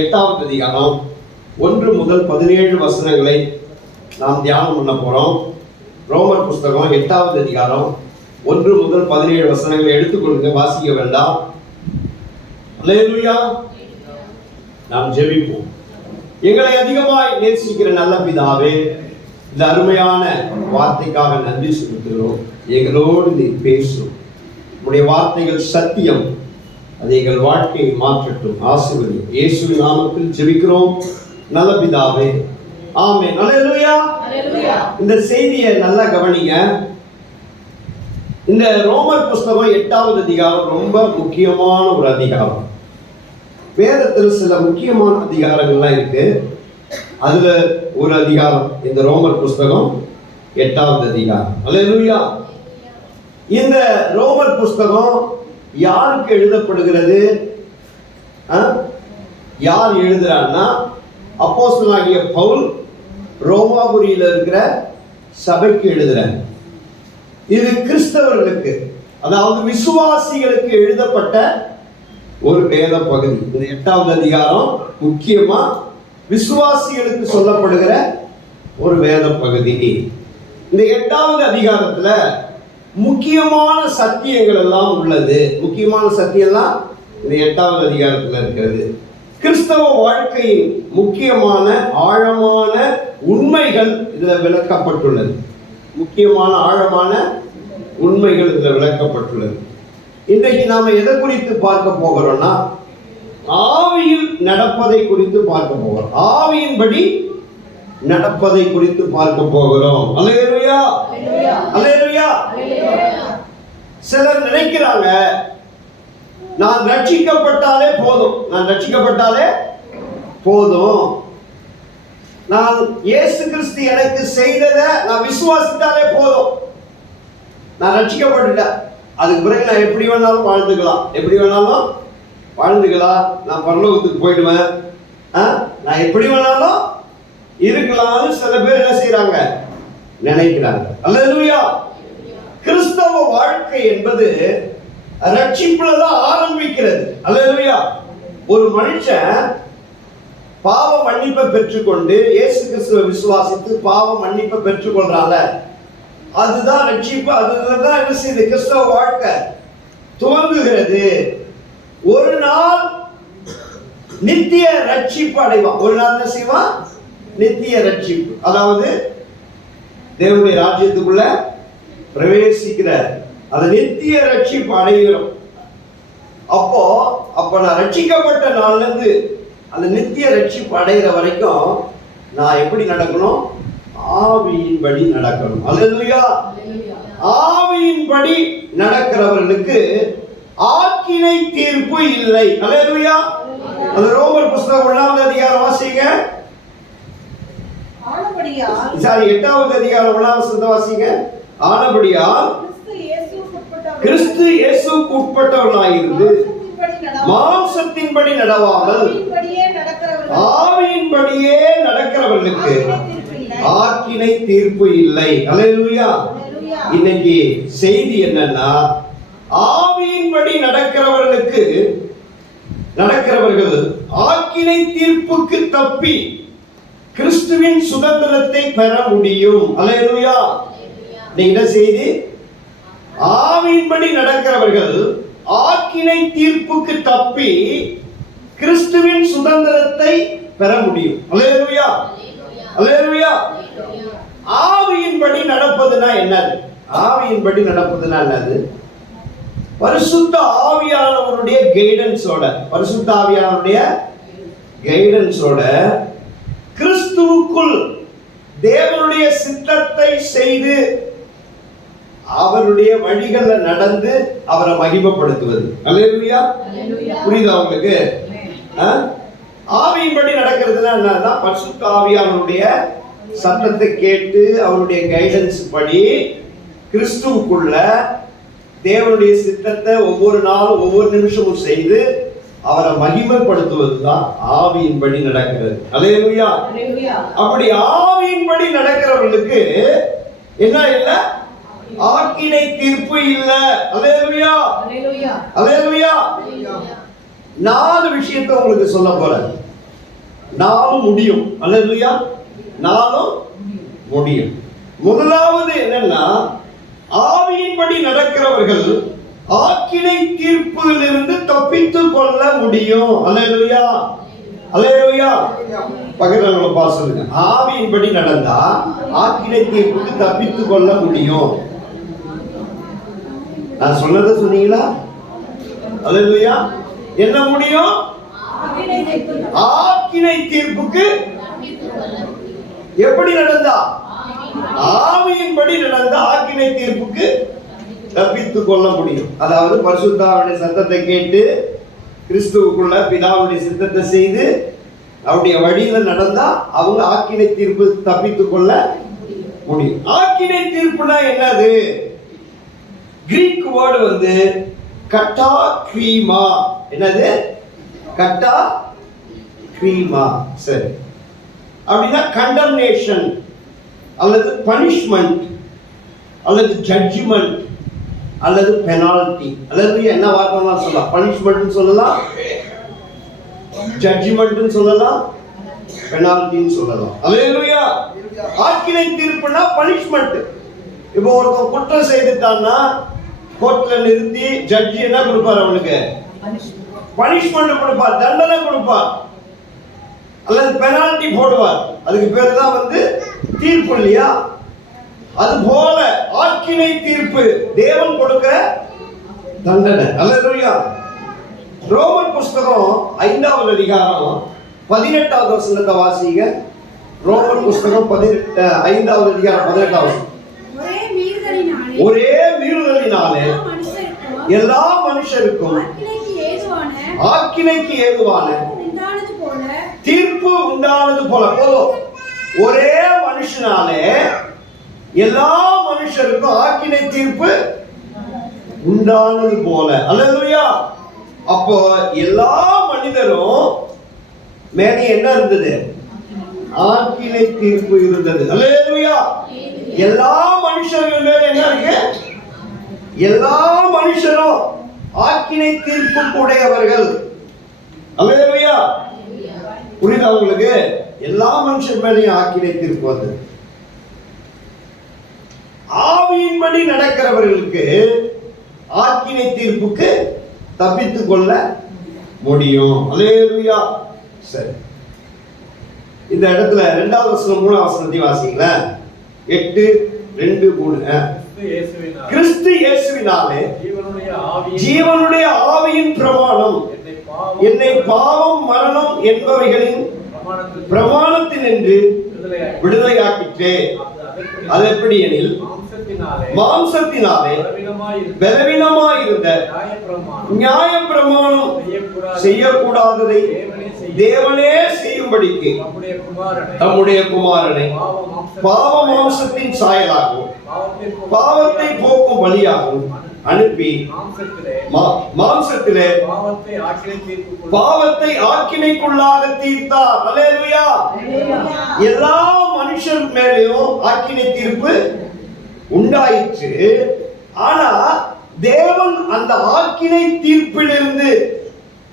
8வது அதிகாரம் 1 முதல் 17 வசனங்களை நாம் தியானம் பண்ண போறோம். ரோமர் புஸ்தகம் 8வது அதிகாரம் 1 முதல் 17 வசனங்களை எடுத்துக்கொள்ளுங்க, வாசிக்க வேண்டாம். அல்லேலூயா. நாம் ஜெபிப்போம். எங்களை அதிகமாய் நேசிக்கிற நல்ல பிதாவே, இந்த அருமையான வார்த்தைக்காக நன்றி செலுத்துகிறோம். எங்களோடு நீ பேசும். உடைய வார்த்தைகள் சத்தியம், அது எங்கள் வாழ்க்கையை மாற்றட்டும். ஆசீர்வதியும். இயேசுவின் நாமத்தில் ஜெபிக்கிறோம் நல்ல பிதாவே, ஆமென். அல்லேலூயா. இந்த செய்தியை நல்லா கவனிங்க. இந்த ரோமர் புஸ்தகம் 8வது அதிகாரம் ரொம்ப முக்கியமான ஒரு அதிகாரம். வேதத்தில் சில முக்கியமான அதிகாரங்கள்லாம் இருக்கு. அதுல ஒரு அதிகாரம் இந்த ரோமர் புஸ்தகம் 8வது அதிகாரம். அல்லேலூயா. இந்த ரோமர் புஸ்தகம் யாருக்கு எழுதப்படுகிறது? யார் எழுதுறான்னா, அப்போஸ்தலனாகிய பவுல் ரோமாபுரியில் இருக்கிற சபைக்கு எழுதுறார். இது கிறிஸ்தவர்களுக்கு, அதாவது விசுவாசிகளுக்கு எழுதப்பட்ட ஒரு வேத பகுதி. இந்த 8வது அதிகாரம் முக்கியமா விசுவாசிகளுக்கு சொல்லப்படுகிற ஒரு வேத பகுதி. இந்த 8வது அதிகாரத்துல முக்கியமான சத்தியங்கள் எல்லாம் உள்ளது. முக்கியமான சத்தியம்லாம் இந்த 8வது அதிகாரத்துல இருக்கிறது. கிறிஸ்தவ வாழ்க்கையின் முக்கியமான ஆழமான உண்மைகள் இதுல விளக்கப்பட்டுள்ளது. முக்கியமான ஆழமான உண்மைகள் இதுல விளக்கப்பட்டுள்ளது. இன்றைக்கு நாம எதை குறித்து பார்க்க போகிறோம்னா, ஆவியில் நடப்பதை குறித்து பார்க்க போகிறோம். ஆவியின்படி நடப்பதை குறித்து பார்க்க போகிறோம். அல்லேலூயா. அல்லேலூயா. சிலர் நினைக்கிறாங்க, நான் ரட்சிக்கப்பட்டாலே போதும், நான் ரட்சிக்கப்பட்டாலே போதும், நான் இயேசு கிறிஸ்து எனக்கு செய்ததை நான் விசுவாசித்தாலே போதும், நான் ரட்சிக்கப்பட்டுட்டேன், அதுக்கு பிறகு நான் எப்படி வேணாலும் வாழ்ந்துக்கலாம், எப்படி வேணாலும் வாழ்ந்துக்கலாம், நான் பரலோகத்துக்கு போயிடுவேன், நான் எப்படி வேணாலும் இருக்கலாம்னு சில பேர் என்ன செய்யறாங்க, நினைக்கிறாங்க. அல்லேலூயா. கிறிஸ்தவ வாழ்க்கை என்பது ரட்சிப்புல தான் ஆரம்பிக்கிறது. அல்லேலூயா. ஒரு மனுஷன் பாவ மன்னிப்பை பெற்றுக்கொண்டு இயேசு கிறிஸ்துவை விசுவாசித்து பாவ மன்னிப்பை பெற்றுக்கொள்றாங்க, அதுதான் ரட்சிப்பு. அதுதான் என்ன செய்யுது, கிறிஸ்தவ வாழ்க்கை துவங்குகிறது. ஒரு நாள் நித்திய ரட்சிப்பு அடைவான். ஒரு நாள் என்ன செய்வான், நித்திய ரட்சிப்பு, அதாவது தேவனுடைய ராஜ்யத்துக்குள்ள பிரவேசிக்கிற அந்த நித்திய ரட்சிப்பு அடைகிறோம். அப்போ நான் ரட்சிக்கப்பட்ட நாள்ல இருந்து அந்த நித்திய ரட்சிப்பு அடைகிற வரைக்கும் நான் எப்படி நடக்கணும், ஆவியின்படி நடக்கணும். அல்லேலூயா. ஆவியின்படி நடக்கிறவர்களுக்கு ஆக்கினை தீர்ப்பு இல்லை. அல்லேலூயா. அந்த ரோமர் புஸ்தகம் 1வது அதிகாரம் வாசிங்க. 8வது அதிகாரம் 1வது வசனத்தை வாசிங்க. ஆனபடியால் கிறிஸ்து இயேசுவுக்கு உட்பட்டவர்களாயிருந்து மாம்சத்தின்படி நடவாமல் ஆவியின்படியே நடக்கிறவர்களுக்கு ஆக்கினை தீர்ப்பு இல்லை. அல்லேலூயா. இன்னைக்கு செய்தி என்னன்னா, ஆவியின்படி நடக்கிறவர்கள் ஆக்கினை தீர்ப்புக்கு தப்பி கிறிஸ்துவின் சுதந்திரத்தை பெற முடியும். அல்லேலூயா. நீங்க செய்தி, ஆவியின்படி நடக்கிறவர்கள் ஆக்கினை தீர்ப்புக்கு தப்பி கிறிஸ்துவின் சுதந்திரத்தை பெற முடியும். அல்லேலூயா. அல்லேலூயா. ஆவியின்படி நடப்பதுனா என்னது? ஆவியின்படி நடப்பதுனா என்னது? பரிசுத்த ஆவியானவருடைய கைடன்ஸோட, பரிசுத்த ஆவியானவருடைய கைடன்ஸோட கிறிஸ்துவுக்குள் தேவனுடைய சித்தத்தை செய்து அவருடைய வழிகளை நடந்து அவரை மகிமைப்படுத்துவது. அல்லேலூயா. புரியுதா உங்களுக்கு? ஆவியின்படி நடக்கிறதுனா என்னன்னா, பரிசுத்த ஆவியானவருடைய சத்தத்தை கேட்டு அவருடைய கைடன்ஸ் படி கிறிஸ்துவுக்குள்ள தேவனுடைய சித்தத்தை ஒவ்வொரு நாளும் ஒவ்வொரு நிமிஷமும் செய்து அவரை மகிமைப்படுத்துவது தான் ஆவியின்படி நடக்கிறது. அல்லேலூயா. அப்படி ஆவியின்படி நடக்கிறவர்களுக்கு என்ன இல்லை, ஆக்கினை தீர்ப்பு இல்லை. அல்லேலூயா. அல்லேலூயா. 4 விஷயத்தை உங்களுக்கு சொல்ல போறேன். நாளும் முடியும். அல்லேலூயா, நாளும் முடியும். முதலாவது என்னன்னா, ஆவியின்படி நடக்கிறவர்கள் ஆக்கினை தீர்ப்பிலிருந்து தப்பித்துக் கொள்ள முடியும். அல்லேலூயா, அல்லேலூயா. பகிரங்கள பாசுங்க. ஆவியின்படி நடந்தா ஆக்கினை தீர்ப்புக்கு தப்பித்துக் கொள்ள முடியும். நான் சொன்னதை சொன்னீங்களா? அல்லேலூயா. என்ன முடியும்? ஆக்கினை தீர்ப்புக்கு எப்படி நடந்தா? ஆவியின்படி நடந்த ஆக்கினை தீர்ப்புக்கு தப்பித்துக் கொள்ள முடியும். அதாவது பரிசுத்தாவினுடைய சத்தத்தை கேட்டு கிறிஸ்துவுக்குள்ள பிதாவுடைய சித்தத்தை செய்து அவருடைய வழியில நடந்தா அவங்க ஆக்கினை தீர்ப்பு தப்பித்துக் கொள்ள முடியும். ஆக்கினை தீர்ப்புனா என்னது? கிரீக் வேர்டு கட்டா கிரீமா. என்னது? கட்டா கிரீமா. சரி, அப்படின்னா கண்டம்னேஷன் அல்லது பனிஷ்மெண்ட் அல்லது ஜட்ஜ்மெண்ட் அல்லது பெனால்டி. அல்லது என்ன வார்த்தை சொல்லலாம்? பனிஷ்மெண்ட் சொல்லலாம், ஜட்ஜ்மெண்ட் சொல்லலாம், பெனால்டின்னு சொல்லலாம். அல்லேலூயா. ஆக்கினை தீர்ப்புனா பனிஷ்மெண்ட். இப்போ ஒருத்தன் குற்றம் செய்துட்டான்னா கோர்ட்ல நிறுத்தி ஜட்ஜி என்ன கொடுப்பார்? அவனுக்கு பனிஷ்மெண்ட் கொடுப்பார், தண்டனை கொடுப்பார், அல்லது பெனால்டி போடுவார். அதுக்கு பேர் தான் தீர்ப்பு இல்லையா? அது போல ஆக்கினை தீர்ப்பு தேவன் கொடுக்கிற தண்டனை. அல்லேலூயா. ரோமர் புஸ்தகம் 5வது அதிகாரம் 18வது வசனத்தை வாசிங்க. ரோமர் புஸ்தகம் 5வது அதிகாரம் 18வது வசனம். ஒரே மீறுதலினாலே எல்லா மனுஷருக்கும் ஆக்கினைக்கு ஏதுவான தீர்ப்பு உண்டானது போல. போதும். ஒரே மனுஷனாலே எல்லா மனுஷருக்கும் ஆக்கினை தீர்ப்பு உண்டானது போல. அல்லேலூயா. அப்போ எல்லா மனிதரும் மேலே என்ன இருந்தது? ஆக்கினை தீர்ப்பு இருந்தது. அல்லேலூயா. எல்லா மனுஷர்கள் மேல என்ன இருக்கு? எல்லா மனுஷரும் ஆக்கினை தீர்ப்பு உடையவர்கள். அல்லேலூயா. புரியுதா உங்களுக்கு? எல்லா மனுஷர் மேலேயும் ஆக்கினை தீர்ப்பு வந்தது. ஆவியின்படி நடக்கிறவர்களுக்கு ஆக்கினை தீர்ப்புக்கு தப்பித்துக் கொள்ள முடியும். அல்லேலூயா. சரி, இந்த இடத்துல 2வது வசனம் 3வது வசனத்தை வாசிங்களா. 8:2-3. கிறிஸ்து இயேசுவினாலே ஜீவனுடைய ஆவியின் பிரமாணம் என்னை பாவம் மரணம் என்பவைகளின் பிரமாணத்தினின்று விடுதலையாக்கிற்றே. அது எப்படி எனில், மாம்சத்தினாலே பலவீனமாயிருந்த நியாய பிரமாணம் செய்யக்கூடாததை தேவனே செய்யும்படிக்கு தம்முடைய குமாரனை பாவ மாம்சத்தின் சாயலாகவும் பாவத்தை போக்கும் பலியாகவும் அனுப்பி மாம்சத்திலே பாவத்தை ஆக்கினைக்குள்ளாக தீர்த்தார். அல்லேலூயா. எல்லா மனுஷர் மேலேயும் ஆக்கினை தீர்ப்பு உண்டாயிற்று. ஆனா தேவன் அந்த ஆக்கினை தீர்ப்பிலிருந்து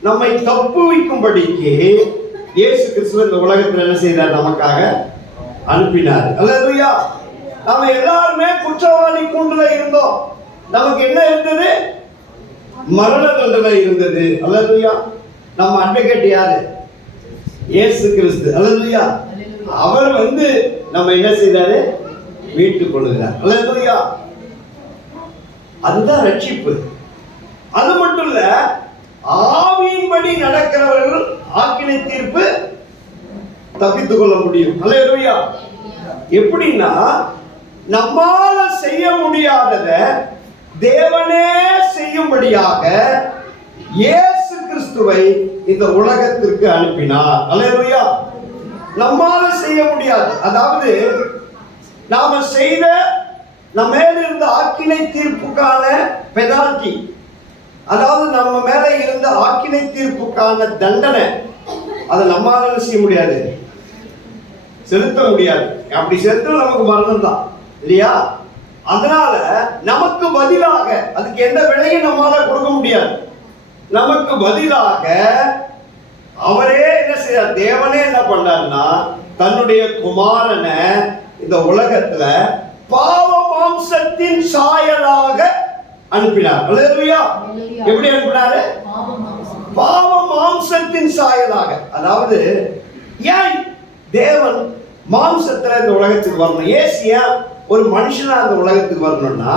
நம்மை தப்புவிக்கும்படிக்கு இயேசு கிறிஸ்து இந்த உலகத்தில் என்ன செய்தார்? நமக்காக அனுப்பினார். அல்லேலூயா. நாம எல்லாருமே குற்றவாளி கூண்டுல இருந்தோம். நமக்கு என்ன இருந்தது? மரண தண்டனை இருந்தது. அல்லேலூயா. நம்ம அட்வொகேட் யாரு? இயேசு கிறிஸ்து. அல்லேலூயா. அவர் நம்ம என்ன செய்தாரு? மீட்டுக் கொள்கிறார். அல்லேலூயா. அதுதான் ரட்சிப்பு. அது மட்டும் இல்ல, ஆவியின்படி நடக்கிறவர்கள் ஆக்கினை தீர்ப்பு தப்பித்துக் கொள்ள முடியும். அல்லேலூயா. எப்படின்னா, நம்மால செய்ய முடியாதத தேவனே செய்யும்படியாக இயேசு கிறிஸ்துவை இந்த உலகத்திற்கு அனுப்பினார். அல்லேலூயா. நம்மால செய்ய முடியாது. அதாவது நாம செய்த நம்ம மேல இருந்த ஆக்கினை தீர்ப்புக்கான பெனால்டி, அதாவது நம்ம மேல இருந்த ஆக்கினை தீர்ப்புக்கான தண்டனை, அதை நம்மால செய்ய முடியாது, செலுத்த முடியாது. அப்படி செலுத்த நமக்கு மரணம் தான் இல்லையா? அதனால நமக்கு பதிலாக, அதுக்கு எந்த விலையும் நம்மால கொடுக்க முடியாது, நமக்கு பதிலாக அவரே என்ன செய்தார்? தேவனே என்ன பண்ணார்னா தன்னுடைய குமாரனை இந்த உலகத்துல பாவ மாம்சத்தின் சாயலாக அனுப்பினார். அல்லேலூயா. எப்படி அனுப்பினாரு? பாவ மாம்சத்தின் சாயலாக. அதாவது ஏன் தேவன் மாம்சத்துல இந்த உலகத்துக்கு வரணும்? ஏன் ஒரு மனுஷனா இந்த உலகத்துக்கு வரணும்னா,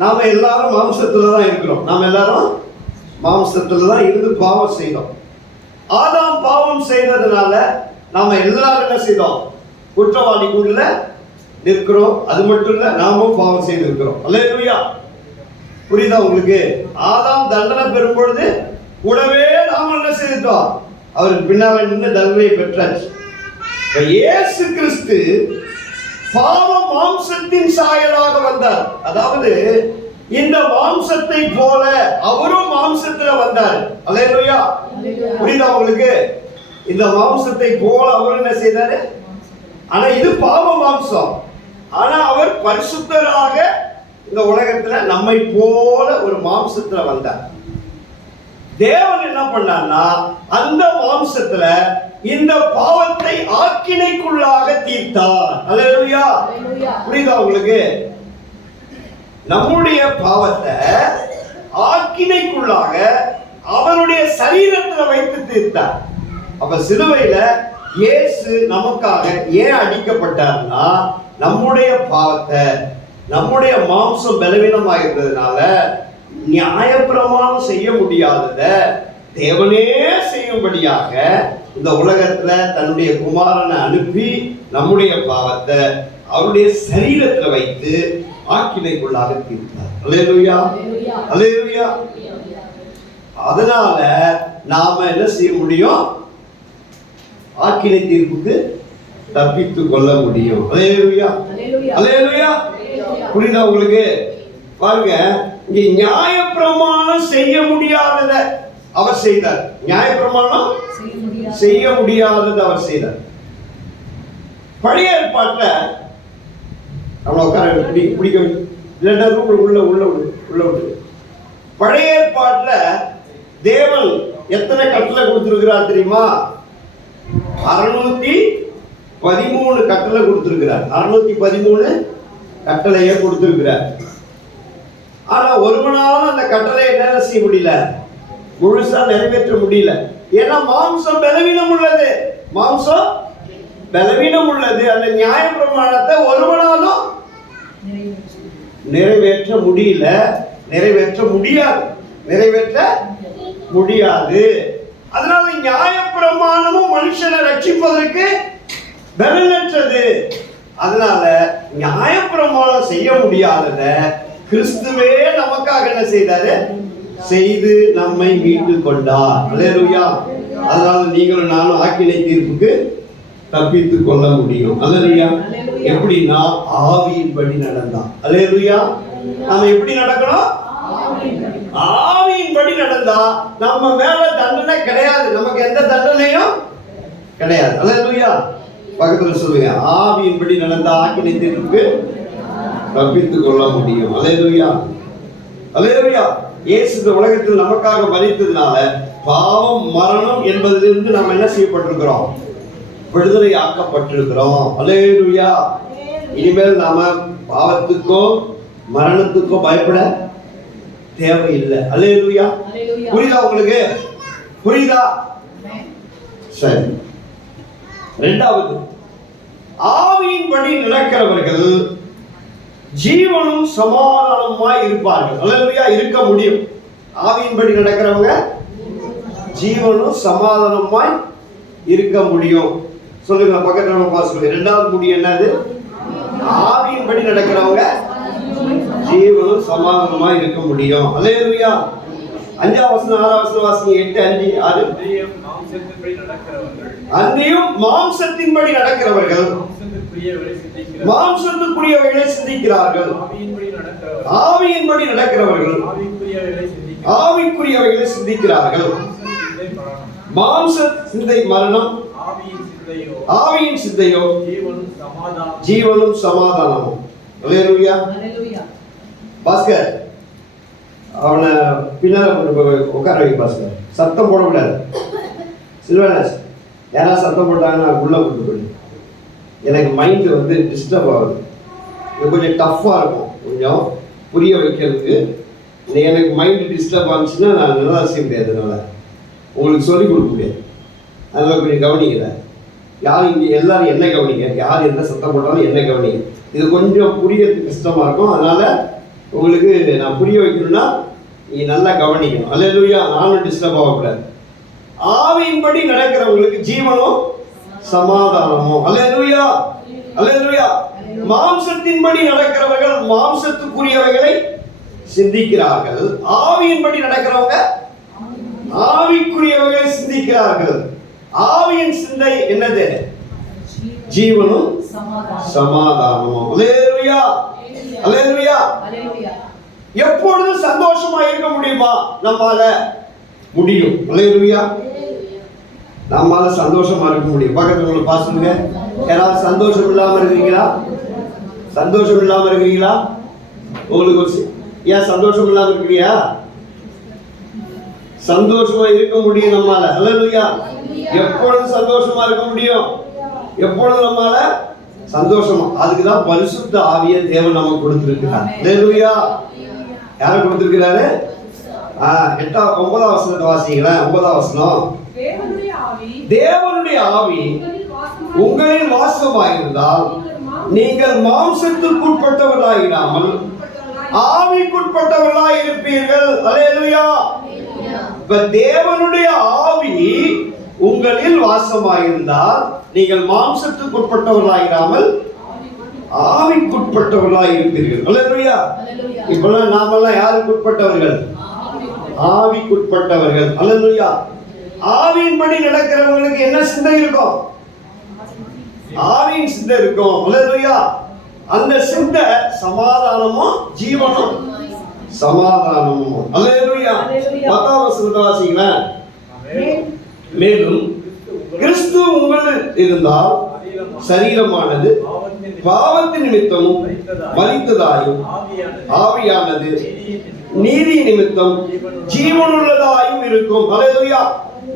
நாம எல்லாரும் மாம்சத்துல தான் இருக்கிறோம். நாம எல்லாரும் மாம்சத்துல தான் இருந்து பாவம் செய்தோம். ஆதாம் பாவம் செய்ததுனால நாம எல்லாரும் என்ன செய்தோம்? குற்றவாளி கூண்டுல நிற்கிறோம். அது மட்டும் இல்ல, நாமும் பாவம் செய்து இருக்கிறோம். அல்லேலூயா. புரியுதா உங்களுக்கு? ஆதாம் தண்டனை பெறும் பொழுது கூடவே நாம என்ன செய்தோம்? அவருக்கு பின்னால நின்று தண்டனையை பெற்றாச்சு. இயேசு கிறிஸ்து பாவ மாம்சத்தின் சாயலாக வந்தார். அதாவது இந்த மாம்சத்தை போல அவரும் மாம்சத்துல வந்தார். அல்லேலூயா. புரியுதா உங்களுக்கு? இந்த மாம்சத்தை போல அவர் என்ன செய்தாரு? ஆனா இது பாவ மாம்சம். ஆனா அவர் பரிசுத்தராக இந்த உலகத்துல நம்மை போல ஒரு மாம்சத்துல வந்தார். தேவன் என்ன பண்ணார்னா அந்த மாம்சத்துல இந்த பாவத்தை ஆக்கினைக்குள்ளாக தீர்த்தார். அல்லேலூயா. புரியுதா உங்களுக்கு? நம்முடைய பாவத்தை ஆக்கினைக்குள்ளாக அவருடைய சரீரத்துல வைத்து தீர்த்தார். அப்ப சிலுவையில இயேசு நமக்காக ஏன் அடிக்கப்பட்டார்னா, நம்முடைய பாவத்தை, நம்முடைய மாம்சம் பலவீனமாக இருந்ததுனால நியாயப்பிரமாணம் செய்ய முடியாதத தேவனே செய்யும்படியாக இந்த உலகத்துல தன்னுடைய குமாரனை அனுப்பி நம்முடைய பாவத்தை அவருடைய சரீரத்துல வைத்து ஆக்கினைக்குள்ளாக தீர்த்தார். அல்லேலூயா. அல்லேலூயா. அதனால நாம என்ன செய்ய முடியும்? ஆக்கினை தீர்ப்புக்கு தப்பித்துக் கொள்ள முடியும். அல்லேலூயா. அல்லேலூயா. புரியுதா உங்களுக்கு? பாருங்க, இங்க நியாயப்பிரமாணம் செய்ய முடியாதத அவர் செய்தார். நியாயப்பிரமாணம் செய்ய முடியாதது அவர் செய்தார். பழைய ஏற்பாட்டுல நம்மள உட்கார பிடிக்க உள்ள விட்டு பழைய ஏற்பாட்டுல தேவன் எத்தனை கட்டளை கொடுத்திருக்கிறார் தெரியுமா? 613 கட்டளை கொடுத்திருக்கிறார். 613 கட்டளையை கொடுத்திருக்கிறார். ஆனா ஒருவனாலும் அந்த கட்டளை என்ன செய்ய முடியல? முழுசா நிறைவேற்ற முடியல. ஏன்னா மாம்சம் பலவீனம் உள்ளது. மாம்சம் பலவீனம் உள்ளது. அந்த நியாயப்பிரமாணத்தை ஒருவனாலும் நிறைவேற்ற முடியல, நிறைவேற்ற முடியாது, நிறைவேற்ற முடியாது. அதனால நியாயப்பிரமாணமும் மனுஷனை ரட்சிப்பதற்கு பலனற்றது. அதனால நியாயப்பிரமாணம் செய்ய முடியாதத கிறிஸ்துவே நமக்காக என்ன செய்தாரு? செய்து நம்மை மீட்டு கொண்டார். அல்லேலூயா. அதனால நீங்களும் நானும் ஆக்கினை தீர்ப்புக்கு தப்பித்துக் கொள்ள முடியும். அல்லேலூயா. எப்படின்னா ஆவியின்படி நடந்தான். அல்லேலூயா. நாம எப்படி நடக்கணும்? ஆவியின்படி நடந்தா நம்ம மேல தண்டனை கிடையாது. நமக்கு எந்த தண்டனையும் கிடையாது. அல்லேலூயா. பக்கத்துல சொல்லுங்க, ஆவியின்படி நடந்தா ஆக்கினை தீர்ப்புக்கு தப்பித்துக் கொள்ள முடியும். அல்லேலூயா. அல்லேலூயா. இயேசு இந்த உலகத்தில் நமக்காக மரித்ததுனால பாவம் மரணம் என்பதிலிருந்து நாம் என்ன செய்யப்பட்டிருக்கிறோம்? விடுதலை ஆக்கப்பட்டிருக்கிறோம். அல்லேலூயா. இனிமேல் நாம பாவத்துக்கோ மரணத்துக்கோ பயப்பட தேவையில்லை. அல்லேலூயா. புரியுதா உங்களுக்கு? புரியுதா? சரி. இரண்டாவது, ஆவியின்படி நடக்கிறவர்கள் ஜீவனும் சமாதானமாய் இருப்பார்கள். அல்லேலூயா. இருக்க முடியும். ஆவியின்படி நடக்கிறவங்க ஜீவனும் சமாதானமாய் இருக்க முடியும். சொல்லுங்க பக்கத்துல நம்ம பாஸ். இரண்டாவது முடியும் என்னது? ஆவியின்படி நடக்கிறவங்க ஜீவனும் சமாதானமாய் இருக்க முடியும். அல்லேலூயா. 5ஆம் வசனம் 6ஆம் வசனம் வாசிங்க. 8, 5, 6. அன்றியும் மாம்சத்தின்படி நடக்கிறவர்கள் மாம்சத்துக்குரியவைகளை சிந்திக்கிறார்கள். ஆவியின்படி நடக்கிறவர்கள் ஆவிக்குரியவைகளை சிந்திக்கிறார்கள். மாம்ச சிந்தை மரணம், ஆவியின் சிந்தையோ ஜீவனும் சமாதானமும். அல்லேலூயா. பாஸ்கர், அவனை பின்னால உட்கார வை. பாஸ்கர், சத்தம் போடக்கூடாது. சில்வராஜ் யாராவது சத்தம் போட்டாங்கன்னா நான் உள்ளே கொண்டு போய் எனக்கு மைண்டு வந்து டிஸ்டர்ப் ஆகுது. இது கொஞ்சம் டஃப்பாக இருக்கும், கொஞ்சம் புரிய வைக்கிறதுக்கு. எனக்கு மைண்டு டிஸ்டர்ப் ஆச்சுன்னா நான் நல்லா செய்ய முடியாது, அதனால் உங்களுக்கு சொல்லிக் கொடுக்க முடியாது. அதனால் கொஞ்சம் கவனிக்கிறேன். யாரும் இங்கே எல்லாரும் என்ன கவனிங்க, யார் என்ன சத்தம் போட்டாலும் என்ன கவனிங்க. இது கொஞ்சம் புரியறதுக்கு கஷ்டமாக இருக்கும், அதனால் உங்களுக்கு நான் புரிய வைக்கணும்னா நீ நல்லா கவனிக்கணும். அல்லேலூயா. நானும் டிஸ்டர்ப் ஆகக்கூடாது. ஆவியின்படி நடக்கிறவங்களுக்கு ஜீவனும் சமாதானமும். அல்லேலூயா, அல்லேலூயா. மாம்சத்தின்படி நடக்கிறவர்கள் மாம்சத்துக்குரியவைகளை சிந்திக்கிறார்கள், ஆவியின்படி நடக்கிறவங்க ஆவிக்குரியவைகளை சிந்திக்கிறார்கள். ஆவியின் சிந்தை என்னது? ஜீவனும் சமாதானமும். அல்லேலூயா, அல்லேலூயா. எப்பொழுதும் சந்தோஷமா இருக்க முடியுமா? நம்மால முடியும். அல்லேலூயா. நம்மால சந்தோஷமா இருக்க முடியும். பக்கத்துல பாசுங்க, யாராவது சந்தோஷம் இல்லாம இருக்கீங்களா? சந்தோஷம் இல்லாம இருக்கீங்களா? உங்களுக்கு ஏன் சந்தோஷம் இல்லாம இருக்கிறியா? சந்தோஷமா இருக்க முடியும் நம்மால. அல்லேலூயா. எப்பொழுதும் சந்தோஷமா இருக்க முடியும். எப்பொழுதும் நம்மால சந்தோஷமா. அதுக்குதான் பரிசுத்த ஆவிய தேவன் நமக்கு கொடுத்திருக்கிறார். அல்லேலூயா. யாரை கொடுத்திருக்கிறாரு? 9ஆம் வசனத்தை வாசிங்களேன். 9ஆம் வசனம். தேவனுடைய ஆவி உங்களில் வாசமாயிருந்தால் நீங்கள் மாம்சத்துக்குட்பட்டவர்களாயிராமல் ஆவிக்குட்பட்டவர்களாய் இருப்பீர்கள். அல்லேலூயா. இப்ப தேவனுடைய ஆவி உங்களில் வாசமாயிருந்தால் நீங்கள் மாம்சத்துக்குட்பட்டவர்களாயிராமல் ஆவிக்குட்பட்டவர்களாய் இருப்பீர்கள். அல்லேலூயா. இப்பெல்லாம் நாமெல்லாம் யாருக்கு உட்பட்டவர்கள்? ஆவிக்குட்பட்டவர்கள். அல்லேலூயா. ஆவியின்படி நடக்கிறவங்களுக்கு என்ன சிந்தை இருக்கும்? ஆவியின் சிந்தை இருக்கும். அல்லேலூயா. அந்த சிந்தை சமாதானமும் ஜீவனும் சமாதானமும். அல்லேலூயா. 10ஆம் வசனத்தை வாசிங்களேன். மேலும் கிறிஸ்து உங்களில் இருந்தால் சரீரமானது பாவத்தின் நிமித்தமும் மரித்ததாயும் ஆவியானது நீதி நிமித்தம் ஜீவனுள்ளதாயும் இருக்கும். அல்லேலூயா.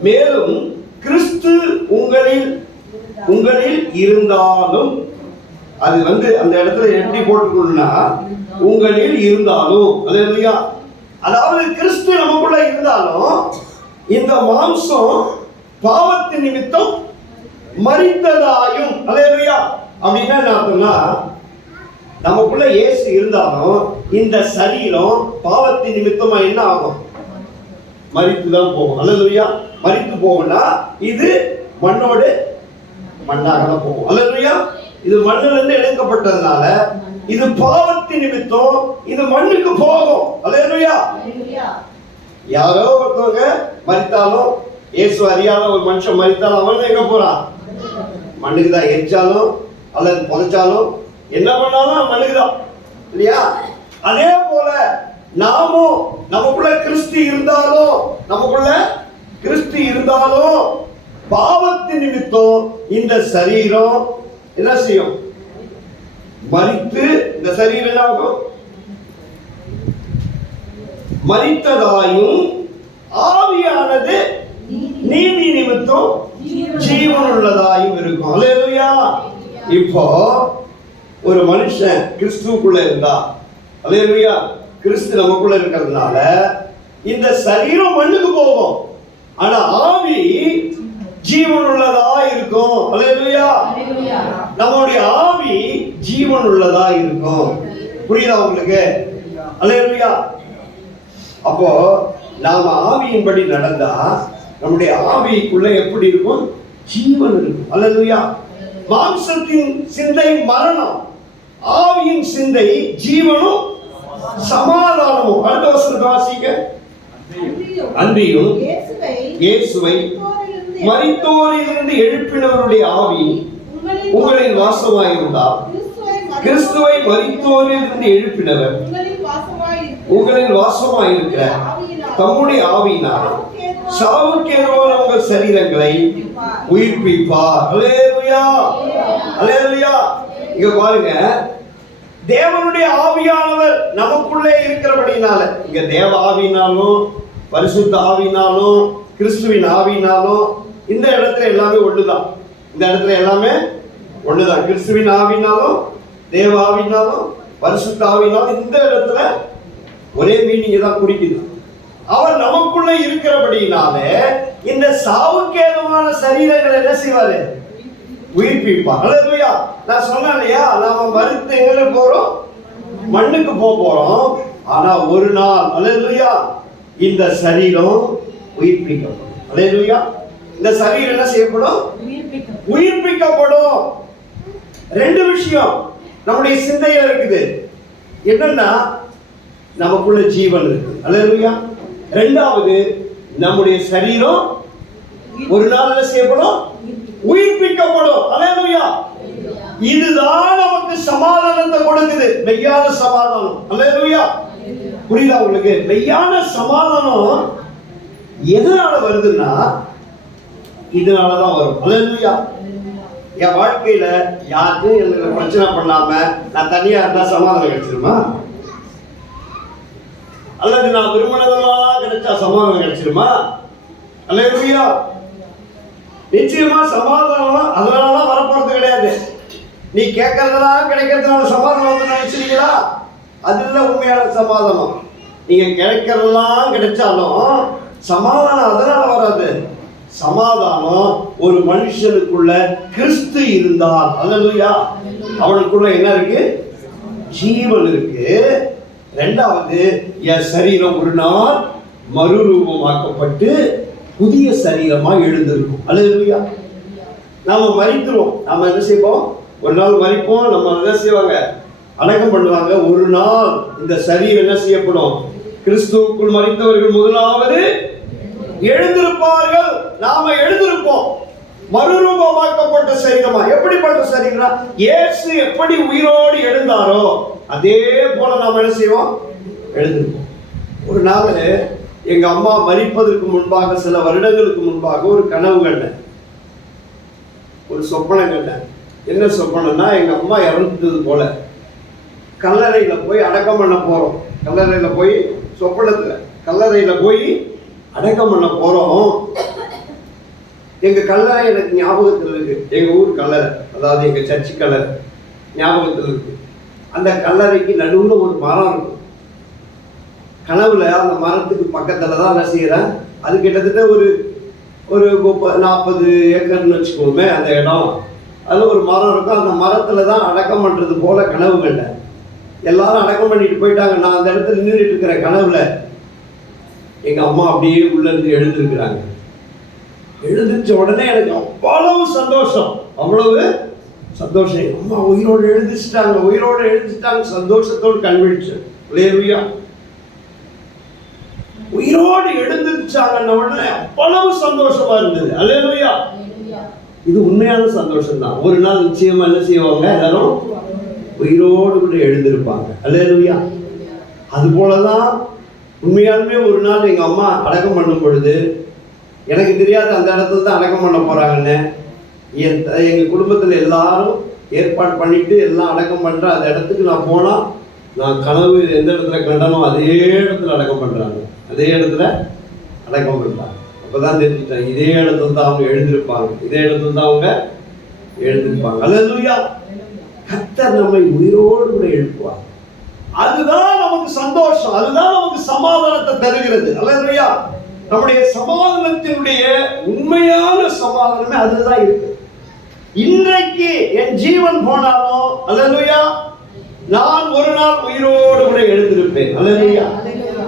மேலும் கிறிஸ்து உங்களில் இருந்தாலும், அது அந்த இடத்துல எப்படி போட்டுக்கணும்னா உங்களில் இருந்தாலும். அல்லேலூயா. அதாவது கிறிஸ்து நமக்குள்ள இருந்தாலும் இந்த மாம்சம் பாவத்தின் நிமித்தம் மரித்ததாயும். அல்லேலூயா. அப்படின்னா என்ன அர்த்தம்னா, நமக்குள்ள இயேசு இருந்தாலும் இந்த சரீரம் பாவத்தின் நிமித்தமா என்ன ஆகும்? மரித்துதான் போகும். அல்லேலூயா. மரித்து போகும்னா இது மண்ணோடு மண்ணாக போகும். அல்லேலூயா. இது மண்ணிலிருந்து இருந்து எடுக்கப்பட்டதுனால இது பாவத்தின் நிமித்தம் இது மண்ணுக்கு போகும். அல்லேலூயா. யாரோ ஒருத்தவங்க மரித்தாலும், இயேசு அறியாத ஒரு மனுஷன் மரித்தாலும் அவன் எங்க போறான்? மண்ணுக்கு தான். எரிச்சாலும் அல்லது புதைச்சாலும் என்ன பண்ணாலும் மண்ணுக்கு தான், இல்லையா? அதே போல நாமும் நமக்குள்ள கிறிஸ்து இருந்தாலும் பாவத்தின் நிமித்தம் இந்த சரீரம் என்ன செய்யும்? மரித்து இந்த சரீரம் என்ன ஆகும்? மரித்ததாயும் ஆவியானது நீதி நிமித்தம் ஜீவன் உள்ளதாயும் இருக்கும். அல்லேலூயா. இப்போ ஒரு மனுஷன் கிறிஸ்துவுக்குள்ள இருந்தா, அல்லேலூயா, கிறிஸ்து நமக்குள்ள இருக்கிறதுனால இந்த சரீரம் மண்ணுக்கு போகும், ஆனா ஆவி ஜீவன் உள்ளதா இருக்கும். அல்லேலூயா. நம்முடைய ஆவி ஜீவன் உள்ளதா இருக்கும். புரியுதா உங்களுக்கு? அல்லேலூயா. அப்போ நாம ஆவியின்படி நடந்தா நம்முடைய ஆவிக்குள்ள எப்படி இருக்கும்? ஜீவன் இருக்கும். அல்லேலூயா. மாம்சத்தின் சிந்தை மரணம், ஆவியின் சிந்தை ஜீவனும் சமாதானமும். அடுத்த வசனத்தை வாசிக்க. அன்றியும் இயேசுவை மரித்தோரிலிருந்து எழுப்பினவருடைய ஆவி உங்களில் வாசமாயிருந்தால் கிறிஸ்துவை மரித்தோரிலிருந்து எழுப்பினவர் உங்களில் வாசமாயிருக்கிற தம்முடைய ஆவியினால் சாவுக்கேதுவான உங்கள் சரீரங்களை உயிர்ப்பிப்பார். அல்லேலூயா. அல்லேலூயா. இங்க பாருங்க, தேவனுடைய ஆவியானவர் நமக்குள்ளே இருக்கிறபடினால, இங்க தேவ ஆவினாலும் பரிசுத்த ஆவினாலும் கிறிஸ்துவின் ஆவினாலும் இந்த இடத்துல எல்லாமே ஒண்ணுதான். இந்த இடத்துல எல்லாமே ஒண்ணுதான். கிறிஸ்துவின் ஆவினாலும் தேவ ஆவினாலும் பரிசுத்த ஆவினாலும் இந்த இடத்துல ஒரே மீனிங் தான் குறிக்குது. அவர் நமக்குள்ள இருக்கிறபடினாலே இந்த சாவுக்கேதுவான சரீரங்களை என்ன செய்வாரு? உயிர்ப்பிப்பார். அல்லேலூயா. நான் சொன்னேன் இல்லையா, நாம மரித்து எங்க போறோம்? மண்ணுக்கு போறோம். ஆனா ஒரு நாள் அல்லேலூயா இந்த சரீரம் உயிர்ப்பிக்கப்படும். அல்லேலூயா. இந்த சரீரம் என்ன செய்யப்படும்? உயிர்ப்பிக்கப்படும். ரெண்டு விஷயம் நம்முடைய சிந்தையில இருக்குது. என்னன்னா நமக்குள்ள ஜீவன் இருக்கு. அல்லேலூயா. இரண்டாவது நம்முடைய சரீரம் ஒரு நாள் என்ன செய்யப்படும்? உயிர்ப்பிக்கப்படும். அல்லேலூயா. இதுதான் நமக்கு சமாதானத்தை கொடுக்குது, மெய்யான சமாதானம். அல்லேலூயா. புரியுதா உங்களுக்கு? மெய்யான சமாதானம் எதனால வருதுன்னா இதனாலதான் வரும். அல்லேலூயா. என் வாழ்க்கையில யாருக்கும் எனக்கு பிரச்சனை பண்ணாம நான் தனியா இருந்தா சமாதானம் கிடைச்சிருமா? அல்லது நான் விரும்பினதெல்லாம் கிடைச்சா சமாதானம் கிடைச்சிருமா? அல்லேலூயா. நிச்சயமா சமாதானம் அதனாலதான் வரப்போறது கிடையாது. நீ கேட்கறதெல்லாம் கிடைக்கிறதுனால சமாதானம் வந்து நினைச்சிருக்கீங்களா? அதுல உண்மையான சமாதானம். நீங்க கிடைக்கிறதெல்லாம் கிடைச்சாலும் சமாதானம் அதனால வராது. சமாதானம் ஒரு மனுஷனுக்குள்ள கிறிஸ்து இருந்தால், அல்லேலூயா, அவனுக்குள்ள என்ன இருக்கு? ஜீவன் இருக்கு. இரண்டாவது, என் சரீரம் ஒரு நாள் மறுரூபமாக்கப்பட்டு புதிய சரீரமா எழுந்திருக்கும். அல்லேலூயா. நாம மரித்துருவோம். நாம என்ன செய்வோம்? ஒரு நாள் மரிப்போம். நம்ம என்ன செய்வாங்க? அடக்கம் பண்ணுவாங்க. ஒரு நாள் இந்த சரீரம் என்ன செய்யப்படும்? கிறிஸ்துவுக்குள் மரித்தவர்கள் முதலாவது எழுந்திருப்பார்கள். நாம எழுந்திருப்போம். மறுரூபமாக்கப்பட்ட சரீரமா. எப்படிப்பட்ட சரீரம்? இயேசு எப்படி உயிரோடு எழுந்தாரோ அதே போல நாம என்ன செய்வோம்? எழுந்திருப்போம். ஒரு நாள் எங்க அம்மா மரிப்பதற்கு முன்பாக, சில வருடங்களுக்கு முன்பாக ஒரு கனவு கண்டேன், ஒரு சொப்பனம் கண்டேன். என்ன சொப்பனம்னா, எங்க அம்மா இறந்தது போல கல்லறையில போய் அடக்கம் பண்ண போறோம். கல்லறையில போய், சொப்பனத்துல கல்லறையில போய் அடக்கம் பண்ண போறோம். எங்க கல்லறை எனக்கு ஞாபகத்தில் இருக்கு. எங்க ஊர் கல்லறை, அதாவது எங்க சர்ச்சு கல்லறை ஞாபகத்தில் இருக்கு. அந்த கல்லறைக்கு நடுவுல ஒரு மரம் இருக்கும். கனவுல அந்த மரத்துக்கு பக்கத்துல தான் என்ன செய்யறேன், அது கிட்டத்தட்ட ஒரு 40 ஏக்கர்னு வச்சுக்கோமே அந்த இடம். அதுல ஒரு மரம் இருக்கும். அந்த மரத்துல தான் அடக்கம் பண்றது போல கனவு கண்டேன். எல்லாரும் அடக்கம் பண்ணிட்டு போயிட்டாங்க. நான் அந்த இடத்துல நின்றுட்டு இருக்கிற கனவுல எங்க அம்மா அப்படியே உள்ள இருந்து எழுந்திருக்கிறாங்க. எழுந்திருச்ச உடனே எனக்கு அவ்வளவு சந்தோஷம், அவ்வளவு சந்தோஷம். அம்மா உயிரோடு எழுந்திச்சிட்டாங்க, உயிரோடு எழுந்திட்டாங்க. சந்தோஷத்தோடு கண்விழிச்சு. அல்லேலூயா. உயிரோடு எழுந்திருச்சாங்கன்ன உடனே அவ்வளவு சந்தோஷமா இருந்தது. அல்லேலூயா. இது உண்மையான சந்தோஷம் தான். ஒரு நாள் நிச்சயமா என்ன செய்வாங்க? எல்லாரும் உயிரோடு கூட எழுந்திருப்பாங்க. அல்லேலூயா. அது போலதான் உண்மையாலுமே ஒரு நாள் எங்க அம்மா அடக்கம் பண்ணும் பொழுது எனக்கு தெரியாது அந்த இடத்துல தான் அடக்கம் பண்ண போறாங்கன்னு. எங்க குடும்பத்துல எல்லாரும் ஏற்பாடு பண்ணிட்டு எல்லாம் அடக்கம் பண்ற அந்த இடத்துக்கு நான் போனா, நான் கனவு எந்த இடத்துல கண்டனோ அதே இடத்துல அடக்கம் பண்றாங்க. அதே இடத்துல அடக்கம் பண்றாங்க. அப்பதான் தெரிஞ்சுட்டேன், இதே இடத்துல தான் அவங்க எழுந்திருப்பாங்க. இதே இடத்துல தான் அவங்க எழுந்திருப்பாங்க. அல்லேலூயா. கர்த்தர் நம்மை உயிரோடு கூட எழுப்புவார். அதுதான் நமக்கு சந்தோஷம், அதுதான் நமக்கு சமாதானத்தை தருகிறது. அல்லேலூயா. நம்முடைய சமாதானத்தினுடைய உண்மையான சமாதானமே அதுதான் இருக்கு. இன்றைக்கு என் ஜீவன் போனாலும் அல்லேலூயா, நான் ஒரு நாள் உயிரோடு கூட எழுந்திருப்பேன். அல்லேலூயா.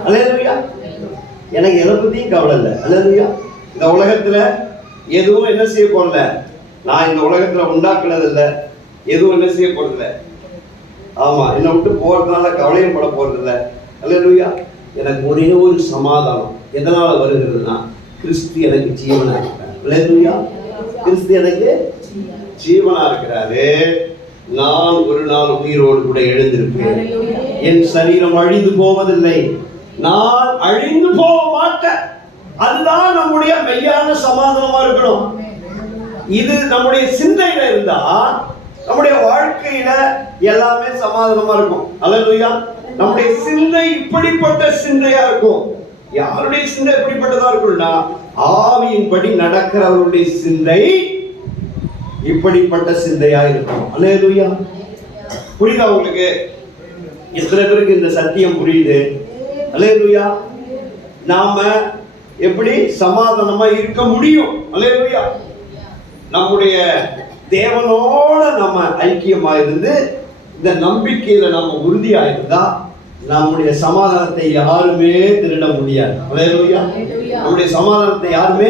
அல்லேலூயா. எனக்கு எதை பத்தியும் கவலை இல்லை. அல்லேலூயா. இந்த உலகத்துல எதுவும் என்ன செய்ய போறல, நான் இந்த உலகத்துல உண்டாக்குனது இல்லை, எதுவும் என்ன செய்ய போறதில்லை. ஆமா, என்னை விட்டு போறதுனால கவலையும் பட போறதில்லை. அல்லேலூயா. எனக்கு ஒரே ஒரு சமாதானம் எதனால வருகிறதுனா, கிறிஸ்து எனக்கு ஜீவனா இருக்கிறார். அல்லேலூயா. கிறிஸ்து எனக்கு ஜீவனா இருக்கிறாரு. நான் ஒரு நாள் உயிரோடு கூட எழுந்திருப்பேன். என் சரீரம் அழிந்து போவதில்லை, நான் அழிந்து போக மாட்டேன். அதுதான் நம்முடைய மெய்யான சமாதானமா இருக்கணும். இது நம்முடைய சிந்தையில இருந்தா நம்முடைய வாழ்க்கையில எல்லாமே சமாதானமா இருக்கும். அல்லேலூயா. நம்முடைய சிந்தை இப்படிப்பட்ட சிந்தையா இருக்கும். யாருடைய சிந்தை எப்படிப்பட்டதா இருக்கும்னா, ஆவியின்படி நடக்கிறவருடைய சிந்தை இப்படிப்பட்ட சிந்தையா இருக்கும். அல்லேலூயா. புரியுதா உங்களுக்கு? எத்தனை பேருக்கு இந்த சத்தியம் புரியுது? அல்லேலூயா. நாம எப்படி சமாதானமா இருக்க முடியும்? அல்லேலூயா. நம்முடைய தேவனோட நம்ம ஐக்கியமா இருந்து இந்த நம்பிக்கையில நம்ம உறுதியா இருந்தா நம்முடைய சமாதானத்தை யாருமே திருட முடியாது. அல்லேலூயா. நம்முடைய சமாதானத்தை யாருமே,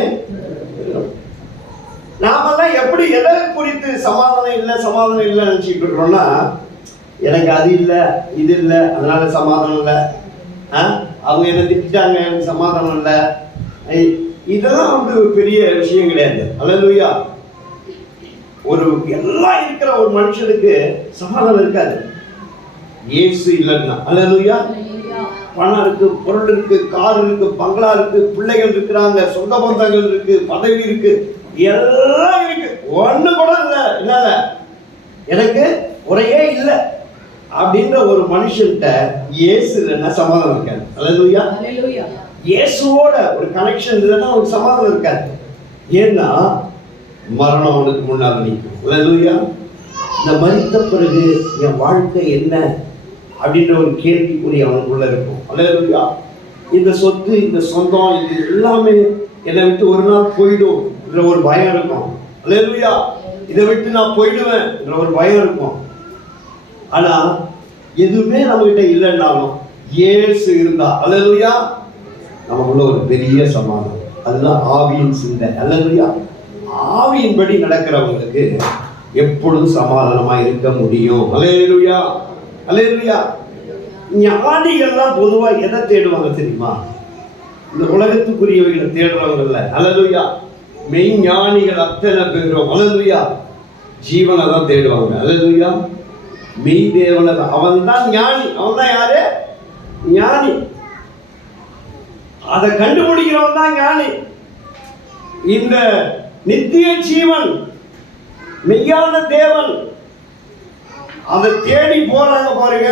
நாமெல்லாம் எப்படி எதை குறித்து சமாதானம் இல்லை நினைச்சிட்டு இருக்கிறோம்னா, எனக்கு அது இல்லை இது இல்லை அதனால சமாதானம் இல்லை, அவங்க என்ன திட்டாங்க எனக்கு சமாதானம் இல்லை, இதெல்லாம் வந்து பெரிய விஷயம் கிடையாது. அல்லேலூயா. ஒரு எல்லாம் இருக்கிற ஒரு மனுஷனுக்கு சமாதானம் இருக்காது இயேசு இல்லைன்னா. அல்லேலூயா. பணம் இருக்கு, பொருள் இருக்கு, கார் இருக்கு, பங்களா இருக்கு, பிள்ளைகள் இருக்கிறாங்க, சொந்த பந்தங்கள் இருக்கு, பதவி இருக்கு, எல்லாம் இருக்கு, ஒண்ணு கூட இல்லை, இல்ல எனக்கு குறையே இல்லை அப்படின்ற ஒரு மனுஷன்கிட்ட இயேசு இல்லைன்னா சமாதானம் இருக்காது. அல்லேலூயா. இயேசுவோட ஒரு கனெக்ஷன் இல்லைன்னா ஒரு சமாதானம் இருக்காது. ஏன்னா மரணம் அவனுக்கு முன்னால் நிற்கும். அல்லேலூயா. இந்த மரித்த பிறகு என் வாழ்க்கை என்ன அப்படின்ற ஒரு கேள்விக்குறி அவனுக்குள்ள இருக்கும். அல்லேலூயா. இந்த சொத்து, இந்த சொந்தம், இது எல்லாமே என்னை விட்டு ஒரு நாள் போயிடும் என்ற ஒரு பயம் இருக்கும். அல்லேலூயா. இதை விட்டு நான் போயிடுவேன் என்ற ஒரு பயம் இருக்கும். ஆனா எதுவுமே நம்ம கிட்ட இல்லைன்னாலும் இயேசு இருந்தா, அல்லேலூயா, நமக்குள்ள ஒரு பெரிய சமாதானம். அதுதான் ஆவியின் சிந்தை. அல்லேலூயா. ஆவியின்படி நடக்கிறவங்களுக்கு எப்பொழுதும் சமாதானமா இருக்க முடியும். அல்லேலூயா. அல்லேலூயா. ஞானிகள்லாம் பொதுவா எதை தேடுவாங்க தெரியுமா? இந்த உலகத்துக்குரியவைகளை தேடுறவங்கல்ல. அல்லேலூயா. மெய் ஞானிகள் அத்தனை பேரும் அல்லேலூயா ஜீவனை தான் தேடுவாங்க. அல்லேலூயா. மெய் தேவனை தான், அவன் தான் ஞானி. அவன் தான் யாரு? ஞானி. அதை கண்டுபிடிக்கிறவன் தான் ஞானி. இந்த நித்திய ஜீவன், மெய்யான தேவன், அதை தேடி போறாங்க பாருங்க,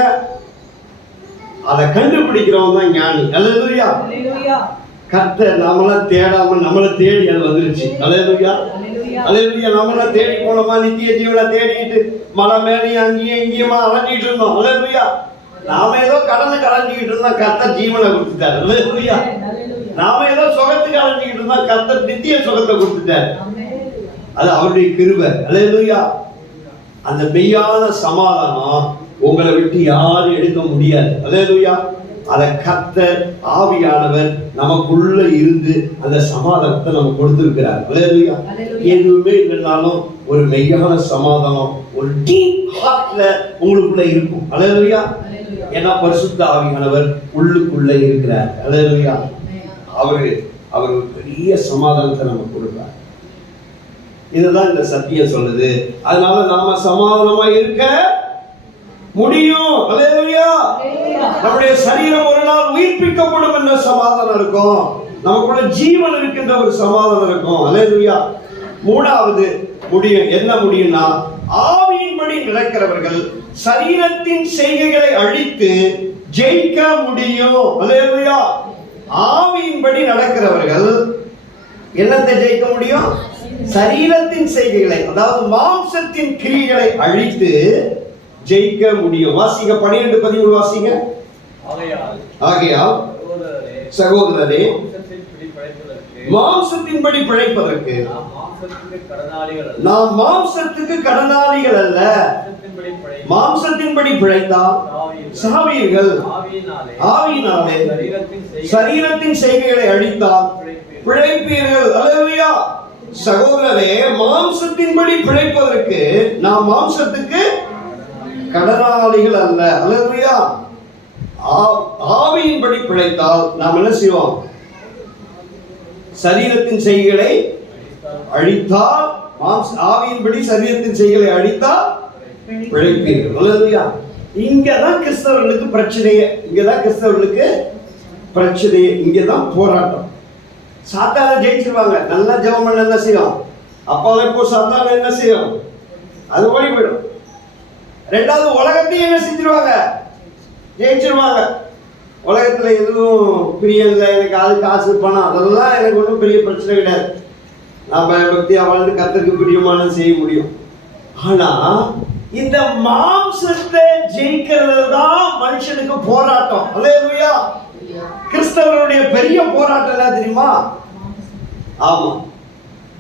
அதை கண்டுபிடிக்கிறவன் தான் ஞானி. அல்லேலூயா. கர்த்தர் நாமெல்லாம் தேடாம நம்மளை தேடி அது வந்துருச்சு. அல்லேலூயா. அல்லேலூயா. நம்மளாம் தேடி போனோமா, நித்திய ஜீவனை தேடிட்டு மலை மேலேயும் அங்கேயும் இங்கேயுமா அலைஞ்சிட்டு இருந்தோம். அல்லேலூயா. நாம ஏதோ கடனை கலைஞ்சிக்கிட்டு இருந்தோம், கர்த்தர் ஜீவனை கொடுத்துட்டாரு. அல்லேலூயா. நாம ஏதோ சுகத்துக்கு அலைஞ்சிக்கிட்டு இருந்தோம், கர்த்தர் நித்திய சுகத்தை கொடுத்துட்டாரு. அது அவருடைய கிருபை. அல்லேலூயா. அந்த மெய்யான சமாதானம் உங்களை விட்டு யாரும் எடுக்க முடியாது. அல்லேலூயா. அதை கர்த்தர் ஆவியானவர் நமக்குள்ள இருந்து அந்த சமாதானத்தை நம்ம கொடுத்திருக்கிறார். அல்லேலூயா. எதுவுமே இல்லைனாலும் ஒரு மெய்யான சமாதானம் ஒரு டீப் ஹார்ட்ல உங்களுக்குள்ள இருக்கும். அல்லேலூயா. ஏன்னா பரிசுத்த ஆவியானவர் உள்ளுக்குள்ள இருக்கிறார். அல்லேலூயா. அவர் பெரிய சமாதானத்தை நமக்கு கொடுப்பார். இதுதான் இந்த சத்தியம் சொல்லுது. அதனால நாம சமாதானமா இருக்க முடியும். அல்லேலூயா. நம்முடைய சரீரம் ஒரு நாள் உயிர்ப்பிக்கப்படும் என்ற சமாதானம் இருக்கும். நமக்குள்ள ஜீவன் இருக்கின்ற ஒரு சமாதானம் இருக்கும். அல்லேலூயா. மூணாவது முடியும். என்ன முடியும்னா, ஆவியின்படி நடக்கிறவர்கள் சரீரத்தின் செய்கைகளை அழித்து ஜெயிக்க முடியும். அல்லேலூயா. ஆவியின்படி நடக்கிறவர்கள் என்னத்தை ஜெயிக்க முடியும்? சரீரத்தின் செய்கைகளை, அதாவது மாம்சத்தின் கிரியைகளை அழித்து ஜெயிக்க முடியும். வாசிங்க 12:13 வாசிங்க. ஆகையால் சகோதரரே, மாம்சத்தின்படி பிழைப்பதற்கு நாம் மாம்சத்துக்கு கடனாளிகள் அல்ல. மாம்சத்தின்படி பிழைத்தால் சாவீர்கள், ஆவியினாலே சரீரத்தின் செய்கைகளை அழித்தால் பிழைப்பீர்கள். அல்லேலூயா. சகோதரரே, மாம்சத்தின்படி பிழைப்பதற்கு நாம் மாம்சத்துக்கு கடனாளிகள் அல்ல. அல்லேலூயா. ஆவியின்படி பிழைத்தால் நாம் என்ன செய்வோம்? சரீரத்தின் செய்கைகளை அழித்தால், ஆவியின்படி சரீரத்தின் செய்கைகளை அழித்தால் பிழைப்பீர்கள். அல்லேலூயா. இங்கதான் கிறிஸ்தவர்களுக்கு பிரச்சனையே. இங்கதான் கிறிஸ்தவர்களுக்கு பிரச்சனையே. இங்கதான் போராட்டம். சாத்தான ஜெயிச்சிருவாங்க. நல்லா ஜெபம் பண்ண என்ன செய்யும்? அப்பாவை இப்போ சாத்தான என்ன செய்யும்? அது ஓடி போயிடும். ரெண்டாவது உலகத்தையும் என்ன செஞ்சிருவாங்க? ஜெயிச்சிருவாங்க. உலகத்துல எதுவும் பிரியம் இல்லை, எனக்கு அது காசு பணம் அதெல்லாம் எனக்கு ஒன்றும் பெரிய பிரச்சனை கிடையாது. நான் பக்தியா வாழ்ந்து கர்த்தருக்கு பிரியமானது செய்ய முடியும். ஆனா இந்த மாம்சத்தை ஜெயிக்கிறது தான் மனுஷனுக்கு போராட்டம். அல்லேலூயா. கிறிஸ்தவருடைய பெரிய போராட்டம் என்ன தெரியுமா? ஆமா,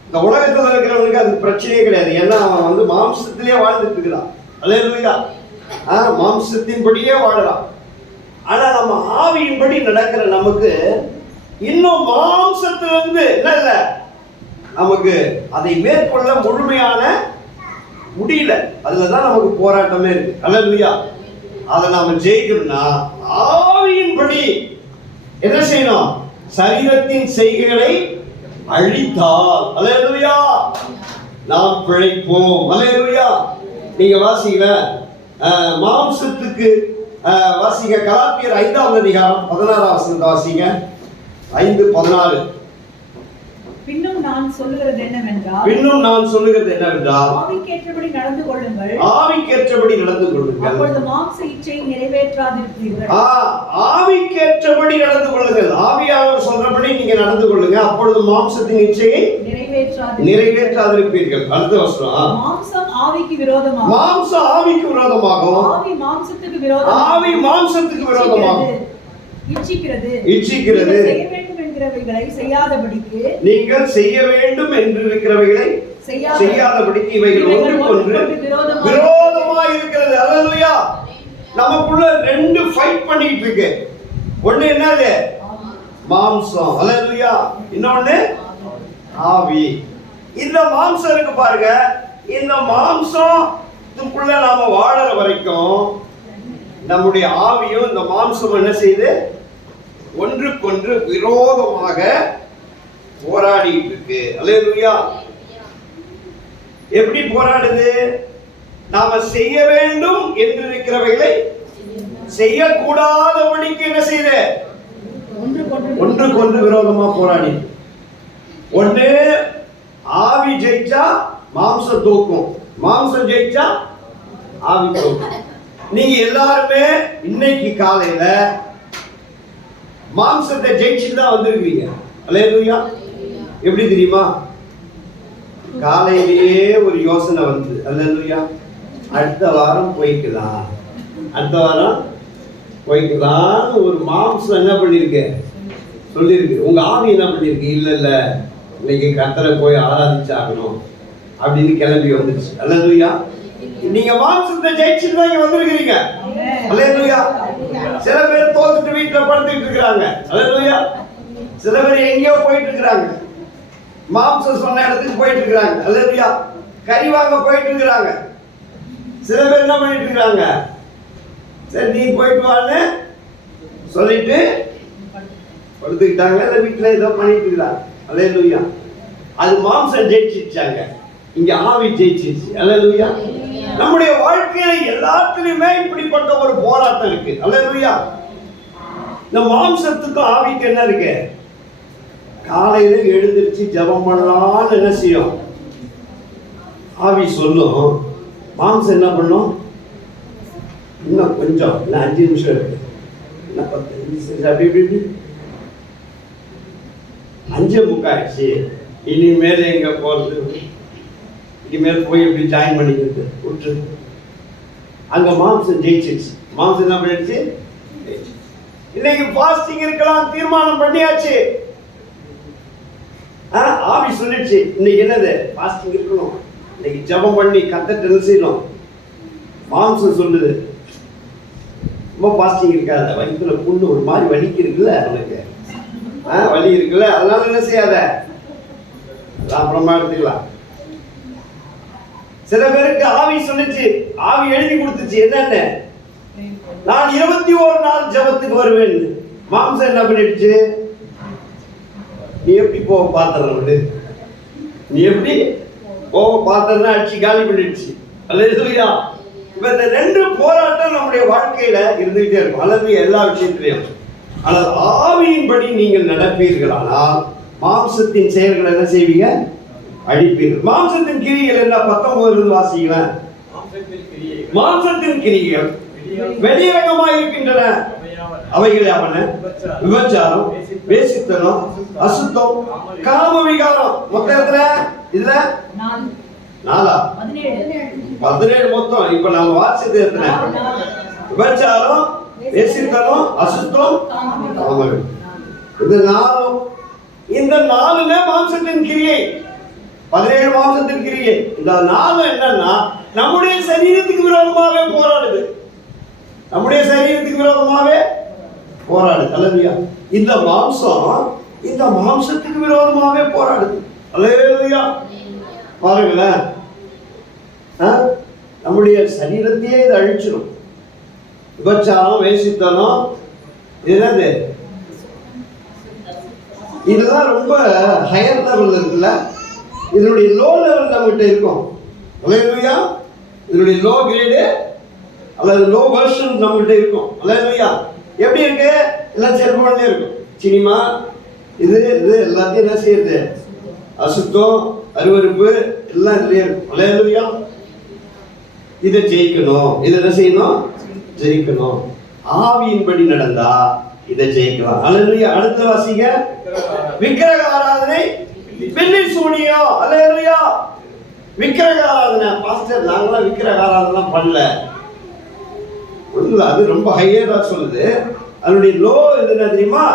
இந்த உலகத்துல இருக்கிறவனுக்கு அது பிரச்சனையே கிடையாது. ஏன்னா அவன் வந்து மாம்சத்திலேயே வாழ்ந்துட்டு இருக்கிறான். அல்லேலூயா. மாம்சத்தின்படியே வாழலாம். ஆனா நம்ம ஆவியின்படி நடக்கிற நமக்கு இன்னும் மாம்சத்திலிருந்து என்ன இல்ல, நமக்கு அதை மேற்கொள்ள முழுமையான முடியல. அதுலதான் நமக்கு போராட்டமே இருக்கு. அல்லேலூயா. அதை நாம ஜெயிக்கணும்னா ஆவியின்படி என்ன செய்யணும்? சரீரத்தின் செய்கைகளை அழித்தால் அல்லேலூயா நாம் பிழைப்போம். அல்லேலூயா. நீங்க வாசிக்கல மாம்சத்துக்கு வாசிங்க கலாத்தியர் 5வது அதிகாரம் 16வது வசனத்தை வாசிங்க. 5:16. பின்னும் நான் சொல்லுகிறது என்னவென்றால் ஆவிக்கேற்றபடி நடந்து கொள்ளுங்கள். அப்பொழுது மாம்ச இச்சை நிறைவேற்றாதிருப்பீர்கள். ஆவிக்கேற்றபடி நடந்து கொள்ளுங்கள். ஆவியானவர் சொல்றபடி நீங்க நடந்து கொள்ளுங்க. அப்பொழுது மாம்சத்தின் இச்சையை நிறைவேற்றாதிருப்பீர்கள். அடுத்த வசனம். மாம்சம் ஆவிக்கு விரோதமாகும். ஆவி மாம்சத்துக்கு விரோதமாகும். இச்சிக்கிறது. நீங்கள் செய்ய வேண்டும் என்றிருக்கிறவைகளை செய்யாதபடிக்கு இவைகள் ஒன்றுக்கொன்று விரோதமாக இருக்கிறது. அல்லேலூயா. நமக்குள்ள ரெண்டு ஃபைட் பண்ணிட்டு இருக்கு. ஒண்ணு என்னது? மாம்சம். அல்லேலூயா. இன்னொன்னு ஆவி. இந்த மாம்சம் இருக்கு பாருங்க. இந்த மாம்சத்துக்குள்ள நாம வாழற வரைக்கும் நம்முடைய ஆவியும் இந்த மாம்சம் என்ன செய்யுது? ஒன்றுக்கொன்று விரோதமாக போராடிட்டு இருக்கு. அல்லேலூயா. எப்படி போராடுது? நாம செய்ய வேண்டும் என்று இருக்கிறவைகளை செய்யக்கூடாதபடிக்கு என்ன செய்யுது? ஒன்றுக்கொன்று விரோதமா போராடி. ஒண்ணு ஆவி ஜெயிச்சா மாம்சம் தூக்கும், மாம்சம் ஜெயிச்சா ஆவி தூக்கும். நீங்க எல்லாருமே இன்னைக்கு காலையில மாம்சத்தை ஜெயிச்சுட்டு தான் வந்திருக்கீங்க. அல்லேலூயா. எப்படி தெரியுமா? காலையிலேயே ஒரு யோசனை வந்து, அல்லேலூயா, அடுத்த வாரம் போய்க்கலாம், அடுத்த வாரம் போய்க்கலாம். ஒரு மாம்சம் என்ன பண்ணிருக்கு? சொல்லியிருக்கு. உங்க ஆவி என்ன பண்ணிருக்கு? இல்ல இன்னைக்கு கர்த்தரை போய் ஆராதிச்சாகணும் அப்படின்னு கிளம்பி வந்துருச்சு. அல்லேலூயா. நீங்க மாம்சத்தை ஜெயிச்சுட்டு தான் இங்க வந்திருக்கிறீங்க. அல்லேலூயா. சில பேர் தோத்துட்டு வீட்டுல படுத்துட்டு இருக்காங்க. அல்லேலூயா. சில பேர் எங்கேயோ போயிட்டு இருக்கிறாங்க, மாம்சம் சொன்ன இடத்துக்கு போயிட்டு இருக்கிறாங்க. அல்லேலூயா. கறி வாங்க போயிட்டு இருக்கிறாங்க. சில பேர் என்ன பண்ணிட்டு இருக்காங்க? சரி நீ போயிட்டு வான்னு சொல்லிட்டு படுத்துக்கிட்டாங்க. இல்லை வீட்டுல ஏதோ பண்ணிட்டு இருக்கிறாங்க. அல்லேலூயா. அது மாம்சம் ஜெயிச்சிருச்சாங்க, இங்க ஆவி ஜெயிச்சிருச்சு. அல்லேலூயா. நம்முடைய வாழ்க்கையில எல்லாத்துலயுமே இப்படிப்பட்ட ஒரு போராட்டம் இருக்கு. அல்லேலூயா. இந்த மாம்சத்துக்கும் ஆவிக்கு என்ன இருக்கு? காலையில எழுந்திருச்சு ஜெபம் பண்ணலாம்னு என்ன செய்யும்? ஆவி சொல்லும். மாம்சம் என்ன பண்ணும்? இன்னும் கொஞ்சம், இன்னும் 5 நிமிஷம் இருக்கு, இன்னும் 10 நிமிஷம், அப்படி இப்படி 5:45. இனிமேல் எங்க போறது? இனிமேல் போய் எப்படி ஜாயின் பண்ணிக்கிறது? விட்டு அங்க மாம்சம் ஜெயிச்சிருச்சு. மாம்சம் என்ன பண்ணிடுச்சு? இன்னைக்கு ஃபாஸ்டிங் இருக்கலாம் தீர்மானம் பண்ணியாச்சு. ஆவி சொல்லிடுச்சு இன்னைக்கு என்னது? ஃபாஸ்டிங் இருக்கணும், இன்னைக்கு ஜெபம் பண்ணி கர்த்தரை என்ன செய்யணும். மாம்சம் சொல்லுது ரொம்ப ஃபாஸ்டிங் இருக்காத, வயிற்றுல புண்ணு ஒரு மாதிரி வலிக்கு இருக்குல்ல, அவனுக்கு வலி இருக்குல்ல, அதனால என்ன செய்யாத, அப்புறமா எடுத்துக்கலாம். சில பேருக்கு ஆவி சொல்லிச்சு, ஆவி எழுதி கொடுத்துச்சு என்னன்னு, நான் 21 நாள் ஜெபத்துக்கு வருவேன். மாம்சம் என்ன பண்ணிடுச்சு? நீ எப்படி போக பாத்திர, நீ எப்படி போக பாத்திரன்னா அடிச்சு காலி பண்ணிடுச்சு. அல்லேலூயா. இப்ப இந்த ரெண்டு போராட்டம் நம்முடைய வாழ்க்கையில இருந்துகிட்டே இருக்கும். அல்லது எல்லா விஷயத்திலையும். ஆனால் ஆவியின்படி நீங்கள் நடப்பீர்களானால் மாம்சத்தின் செயல்கள் என்ன செய்வீங்க? அழிப்பீர்கள். மாம்சத்தின் கிரிகள் என்ன? 19 வாசிக்கலாம். மாம்சத்தின் கிரிகள் வெளியரங்கமாய் இருக்கின்றன. அவைகள் யாவன? விபச்சாரம், வேசித்தனம், அசுத்தம், காம விகாரம். மொத்தம் எத்தனை? இதுல 4 17 மொத்தம். இப்ப நாம வாசிச்சது எத்தனை? விபச்சாரம், வேசித்தனம், அசுத்தம், காம. இது 4. இந்த 4 மாம்சத்தின் கிரியை. 17 மாம்சத்தின் கிரியை. இந்த 4 என்னன்னா நம்முடைய சரீரத்துக்கு விரோதமாகவே போராடுது. நம்முடைய சரீரத்துக்கு விரோதமாகவே போராடுது. அல்லேலூயா. இந்த மாம்சத்துக்கு விரோதமாகவே போராடுது. அல்லேலூயா. பாருங்களேன், நம்முடைய சரீரத்தையே இது அழிச்சிடும். விபச்சாரம், வேசித்தனம், என்னது இதெல்லாம் ரொம்ப ஹையர் லெவல் இருக்குல்ல. இதனுடைய லோ லெவல் நம்மகிட்ட இருக்கும். அல்லேலூயா. இதனுடைய லோ கிரேடு அல்லது லோ வெர்ஷன் நம்மகிட்ட இருக்கும். அல்லேலூயா. எப்படி இருக்கு? எல்லாம் செல்போன்லயே இருக்கும். சினிமா இது எல்லாத்தையும் என்ன செய்யுது? அசுத்தம், அருவருப்பு எல்லாம் இதுலயே இருக்கும். அல்லேலூயா. இதை ஜெயிக்கணும். இதை என்ன செய்யணும்? ஜெயிக்கணும். ஆவியின்படி நடந்தா இதை ஜெயிக்கலாம். அல்லேலூயா. அடுத்த வாசிங்க. விக்கிரக ஆராதனை, பில்லி சூனியம். அல்லேலூயா. விக்கிரக ஆராதனை. பாஸ்டர், நாங்களாம் விக்கிரக ஆராதனை பண்ணல. அது ரொம்ப ஹையரா சொல்லுது. அதனுடைய லோ என்ன தெரியுமா?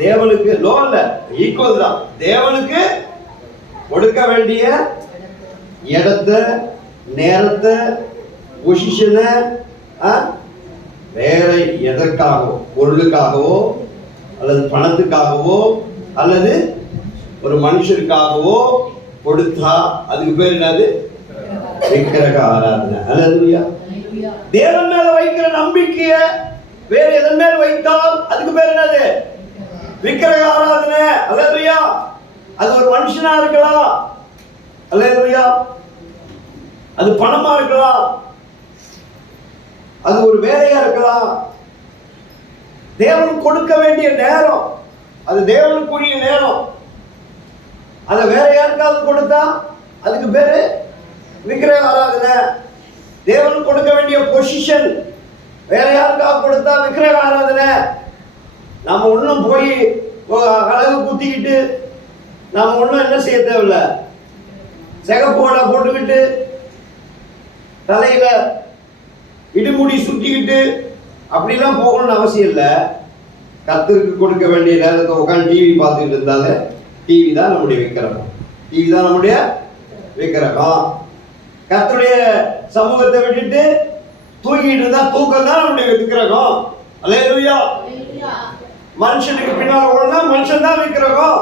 தேவனுக்கு லோ இல்ல, ஈக்குவல் தான். தேவனுக்கு கொடுக்க வேண்டிய இடத்தை, நேரத்தை, பொசிஷனை வேற எதற்காகவோ, பொருளுக்காகவோ அல்லது பணத்துக்காகவோ அல்லது ஒரு மனுஷருக்காகவோ கொடுத்தா அதுக்கு பேர் என்னது? விக்கிரக ஆராதனை. அல்லேலூயா. தேவன் மேல வைக்கிற நம்பிக்கைய வேற எதன் மேல வைத்தால் அதுக்கு பேர் என்னது? விக்கிரக ஆராதனை. அல்லேலூயா. அது ஒரு மனுஷனா இருக்கலாம். அல்லேலூயா. அது பணமா இருக்கலாம். அது ஒரு வேலையா இருக்கலாம். தேவன் கொடுக்க வேண்டிய நேரம், அது தேவனுக்குரிய நேரம், அதை வேற யாருக்காவது கொடுத்தா அதுக்கு பேரு விக்கிரக ஆராதனை. தேவன் கொடுக்க வேண்டிய பொசிஷன் வேற யாருக்காக கொடுத்தா விக்கிரக ஆராதனை. நம்ம ஒன்றும் போய் அழகு குத்திக்கிட்டு நாம ஒன்றும் என்ன செய்ய தேவையில்ல. சிகப்போட போட்டுக்கிட்டு தலையில இடுமுடி சுத்திக்கிட்டு அப்படிலாம் போகணும்னு அவசியம் இல்லை. கர்த்தருக்கு கொடுக்க வேண்டிய நேரத்தை உட்காந்து டிவி பார்த்துக்கிட்டு இருந்தாலே டிவி தான் நம்முடைய விக்கிரகம். டிவி தான் நம்முடைய விக்கிரகம். கர்த்தருடைய சமூகத்தை விட்டுட்டு தூங்கிட்டு இருந்தா தூக்கம் தான் நம்முடைய விக்கிரகம். அல்லேலூயா. மனுஷனுக்கு பின்னால் ஓடுனா மனுஷன் தான் விக்கிரகம்.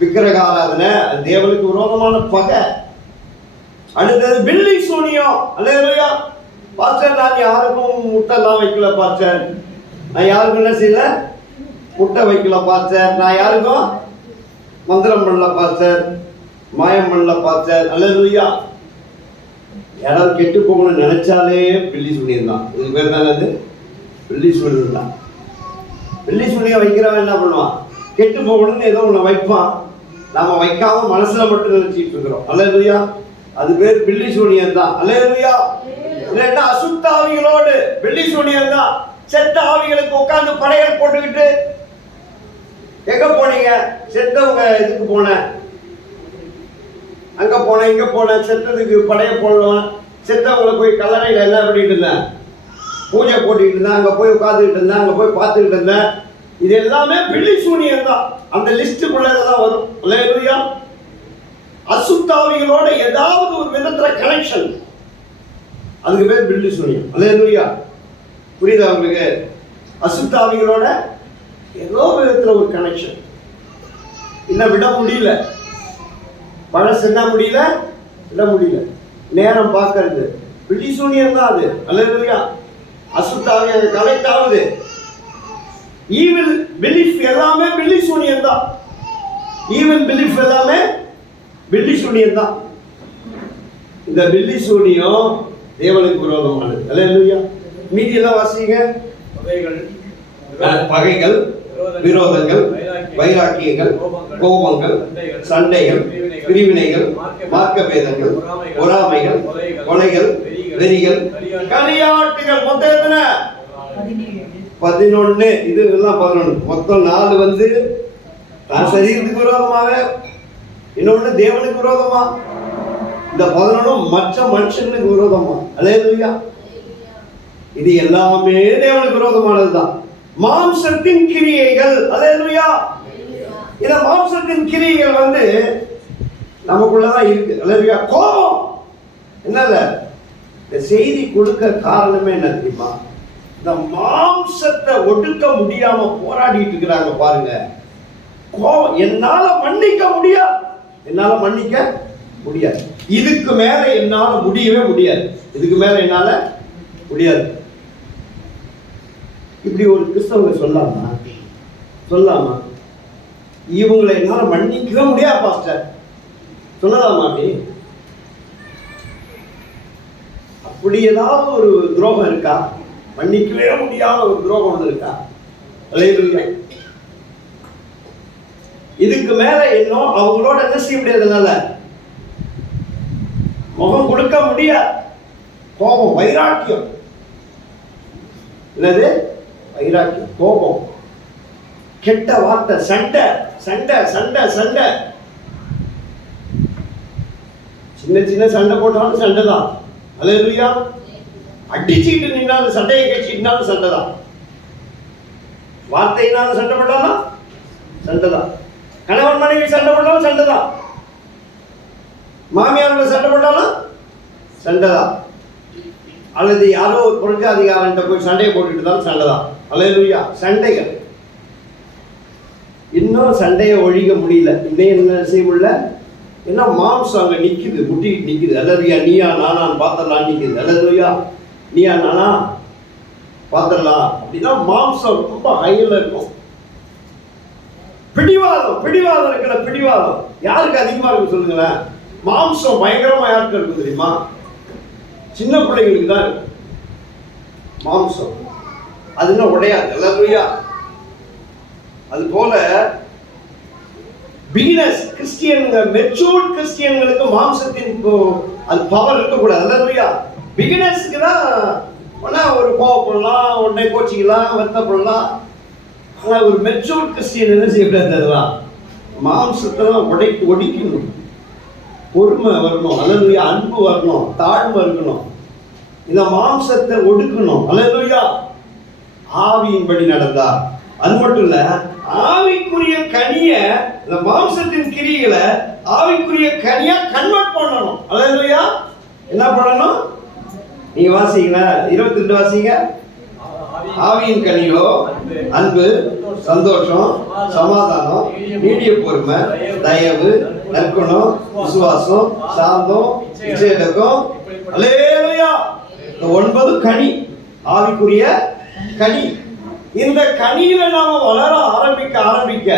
விக்கிரக ஆராதனை தேவனுக்கு விரோதமான பகை. அடுத்தது பில்லி சூனியம். அல்லேலூயா. பாஸ்டர், நான் யாருக்கும் முட்டைலாம் வைக்கல பாஸ்டர். நான் யாருக்கும் என்ன செய்யல? முட்டை வைக்கல பாஸ்டர். நான் யாருக்கும் மந்திரம் பண்ணல பாஸ்டர், மாயம் பண்ணல பாஸ்டர். அல்லேலூயா. யாராவது கெட்டு போகணும்னு நினைச்சாலே பில்லி சூனியம் தான். இது பேர் தானே அது? பில்லி சூனியம் தான். பில்லி சூனியம் வைக்கிறவன் என்ன பண்ணுவான்? கெட்டு போகணும்னு ஏதோ ஒன்று வைப்பான். நாம வைக்காம மனசுல மட்டும் நினைச்சிட்டு இருக்கிறோம். அல்லேலூயா. அது பேர் பில்லி சூனியம் தான். அல்லேலூயா. இல்லைன்னா அசுத்த ஆவிகளோடு பில்லி சூனியம் தான். செத்த ஆவிகளுக்கு உட்கார்ந்து படையல் போட்டுக்கிட்டு எங்க போனீங்க? செத்தவங்க இதுக்கு போனேன், அங்க போனேன், இங்க போனேன், செத்ததுக்கு படைய போடுவேன். செத்தவங்களை போய் கல்லறையில் என்ன பண்ணிட்டு இருந்தேன்? பூஜை போட்டுக்கிட்டு இருந்தேன். அங்க போய் உட்காந்துக்கிட்டு இருந்தேன், அங்க போய் பார்த்துக்கிட்டு இருந்தேன். இது எல்லாமே பில்லி சூனியம் தான். அந்த லிஸ்டுக்குள்ளதான் வரும். அல்லேலூயா. அசுத்தாவிகளோட ஏதாவது ஒரு விதத்துல கனெக்ஷன், அதுக்கு பேர் பில்லி சூனியம். அல்லேலூயா. புரியுதா உங்களுக்கு? அசுத்தாவிகளோட ஏதோ விதத்துல ஒரு கனெக்ஷன். இன்னும் விட முடியல. பழசு என்ன முடியல? விட முடியல. நேரம் பார்க்கறது பில்லி சூனியம் தான் அது. அல்லேலூயா. அசுத்தாவி அது கனெக்ட் ஆகுது. ஈவில் பிலீஃப் எல்லாமே பில்லி சூனியம் தான். ஈவில் பிலீஃப் எல்லாமே பில்லி சூனியம் தான். இந்த பில்லி சூனியம் தேவனுக்கு விரோதமானது. அல்லேலூயா. மீதி எல்லாம் வாசிங்க. பகைகள், விரோதங்கள், வைராக்கியங்கள், கோபங்கள், சண்டைகள், பிரிவினைகள், மார்க்க பொறாமைகள், கொலைகள், வெறிகள், களியாட்டுகள். மொத்தம் எத்தனை? 11. இது எல்லாம் 11. மொத்தம் 4 வந்து தான் சரீரத்துக்கு விரோதமாக, இன்னொன்று தேவனுக்கு விரோதமா, இந்த 11 மற்ற மனுஷனுக்கு விரோதமா. அல்லேலூயா. இது எல்லாமே தேவனுக்கு விரோதமானதுதான். மாம்சத்தின் கிரியைகள். அல்லேலூயா. இந்த மாம்சத்தின் கிரியைகள் வந்து நமக்குள்ளதான் இருக்கு. அல்லேலூயா. கோபம் என்னல்ல, இந்த செய்தி கொடுக்க காரணமே என்ன தெரியுமா? இந்த மாம்சத்தை ஒடுக்க முடியாம போராடிட்டு இருக்கிறாங்க பாருங்க. கோபம். என்னால மன்னிக்க முடியாது, என்னால மன்னிக்க முடியாது, இதுக்கு மேல என்னால முடியவே முடியாது, இதுக்கு மேல என்னால முடியாது. இப்படி ஒரு கிறிஸ்தவங்க சொல்லாமா? இவங்களை என்னால மன்னிக்கவே முடியாது பாஸ்டர் சொல்லலாமா? அப்படி ஏதாவது ஒரு துரோகம் இருக்கா? மன்னிக்கவே முடியாத ஒரு துரோகம் ஒன்று இருக்கா? அல்லேலூயா. இதுக்கு மேல இன்னும் அவங்களோட என்ன செய்ய முடியாதுனால முகம் கொடுக்க முடியாது. கோபம், வைராக்கியம். என்னது? வைராக்கியம், கோபம், கெட்ட வார்த்தை, சண்டை சண்டை சண்டை சண்டை. சின்ன சின்ன சண்டை போட்டாலும் சண்டை தான். அல்லேலூயா. அடிச்சுக்கிட்டு நின்னாலும் சண்டையை கட்சிக்கிட்டாலும் சண்டை தான். வார்த்தையினாலும் சண்டை போட்டாலும் சண்டை தான். கணவன் மனைவி சண்டை போட்டாலும் சண்டை தான். மாமியாரோட சண்டை போட்டாலும் சண்டை தான். அல்லது யாரோ ஒரு புரட்சாதிகாரன்ட்ட போய் சண்டையை போட்டுட்டு தான் சண்டை தான். அல்லேலூயா. சண்டைகள். இன்னும் சண்டையை ஒழிக்க முடியல. இன்னும் என்ன செய்ய முடியல? ஏன்னா மாம்சம் அங்கே நிற்குது, முட்டிக்கிட்டு நிற்குது. அல்லேலூயா. நீயா நானான்னு பார்த்தரலாம் நிற்குது. அல்லேலூயா. நீயா நானா பார்த்தரலாம் அப்படின்னா மாம்சம் ரொம்ப ஹையில் இருக்கும். பிடிவாதம் இருக்கிற பிடிவாதம் யாருக்கு அதிகமாக இருக்கு சொல்லுங்களேன்? மாம்சம் பயங்கரமா யாருக்கு இருக்கும் தெரியுமா? சின்ன பிள்ளைங்களுக்கு தான் இருக்கு மாம்சம். அதுன்னா உடையாது. அல்லேலூயா. அது போல பிகினர்ஸ் கிறிஸ்டியன்ங்க, மெச்சூர்ட் கிறிஸ்டியன்களுக்கு மாம்சத்தின் அது பவர் இருக்கக்கூடாது. அல்லேலூயா. பிகினர்ஸுக்கு தான் ஒரு கோவப்படலாம், உடனே கோச்சிக்கலாம், வருத்தப்படலாம். ஆனால் ஒரு மெச்சூர்ட் கிறிஸ்டியன் என்ன செய்யக்கூடாது? மாம்சத்தெல்லாம் ஒடிக்கணும். பொறுமை வரணும். அல்லேலூயா. அன்பு வரணும், தாழ்மை இருக்கணும். இந்த மாம்சத்தை ஒடுக்கணும். அல்லேலூயா. ஆவியின்படி நடந்தார். அது மட்டும் இல்ல, ஆவிக்குரிய கனிய, இந்த மாம்சத்தின் கிரிகளை ஆவிக்குரிய கனியா கன்வெர்ட் பண்ணணும். அல்லேலூயா. என்ன பண்ணணும்? நீங்க வாசிங்களா? 22 வாசிங்க. ஆவியின் கனியோ அன்பு, சந்தோஷம், சமாதானம், நீடிய பொறுமை, தயவு, நற்குணம், விசுவாசம், சாந்தம், இச்சையடக்கம். அல்லேலூயா. இந்த 9 கனி, ஆவிக்குரிய கனி. இந்த கனியில நாம வளர ஆரம்பிக்க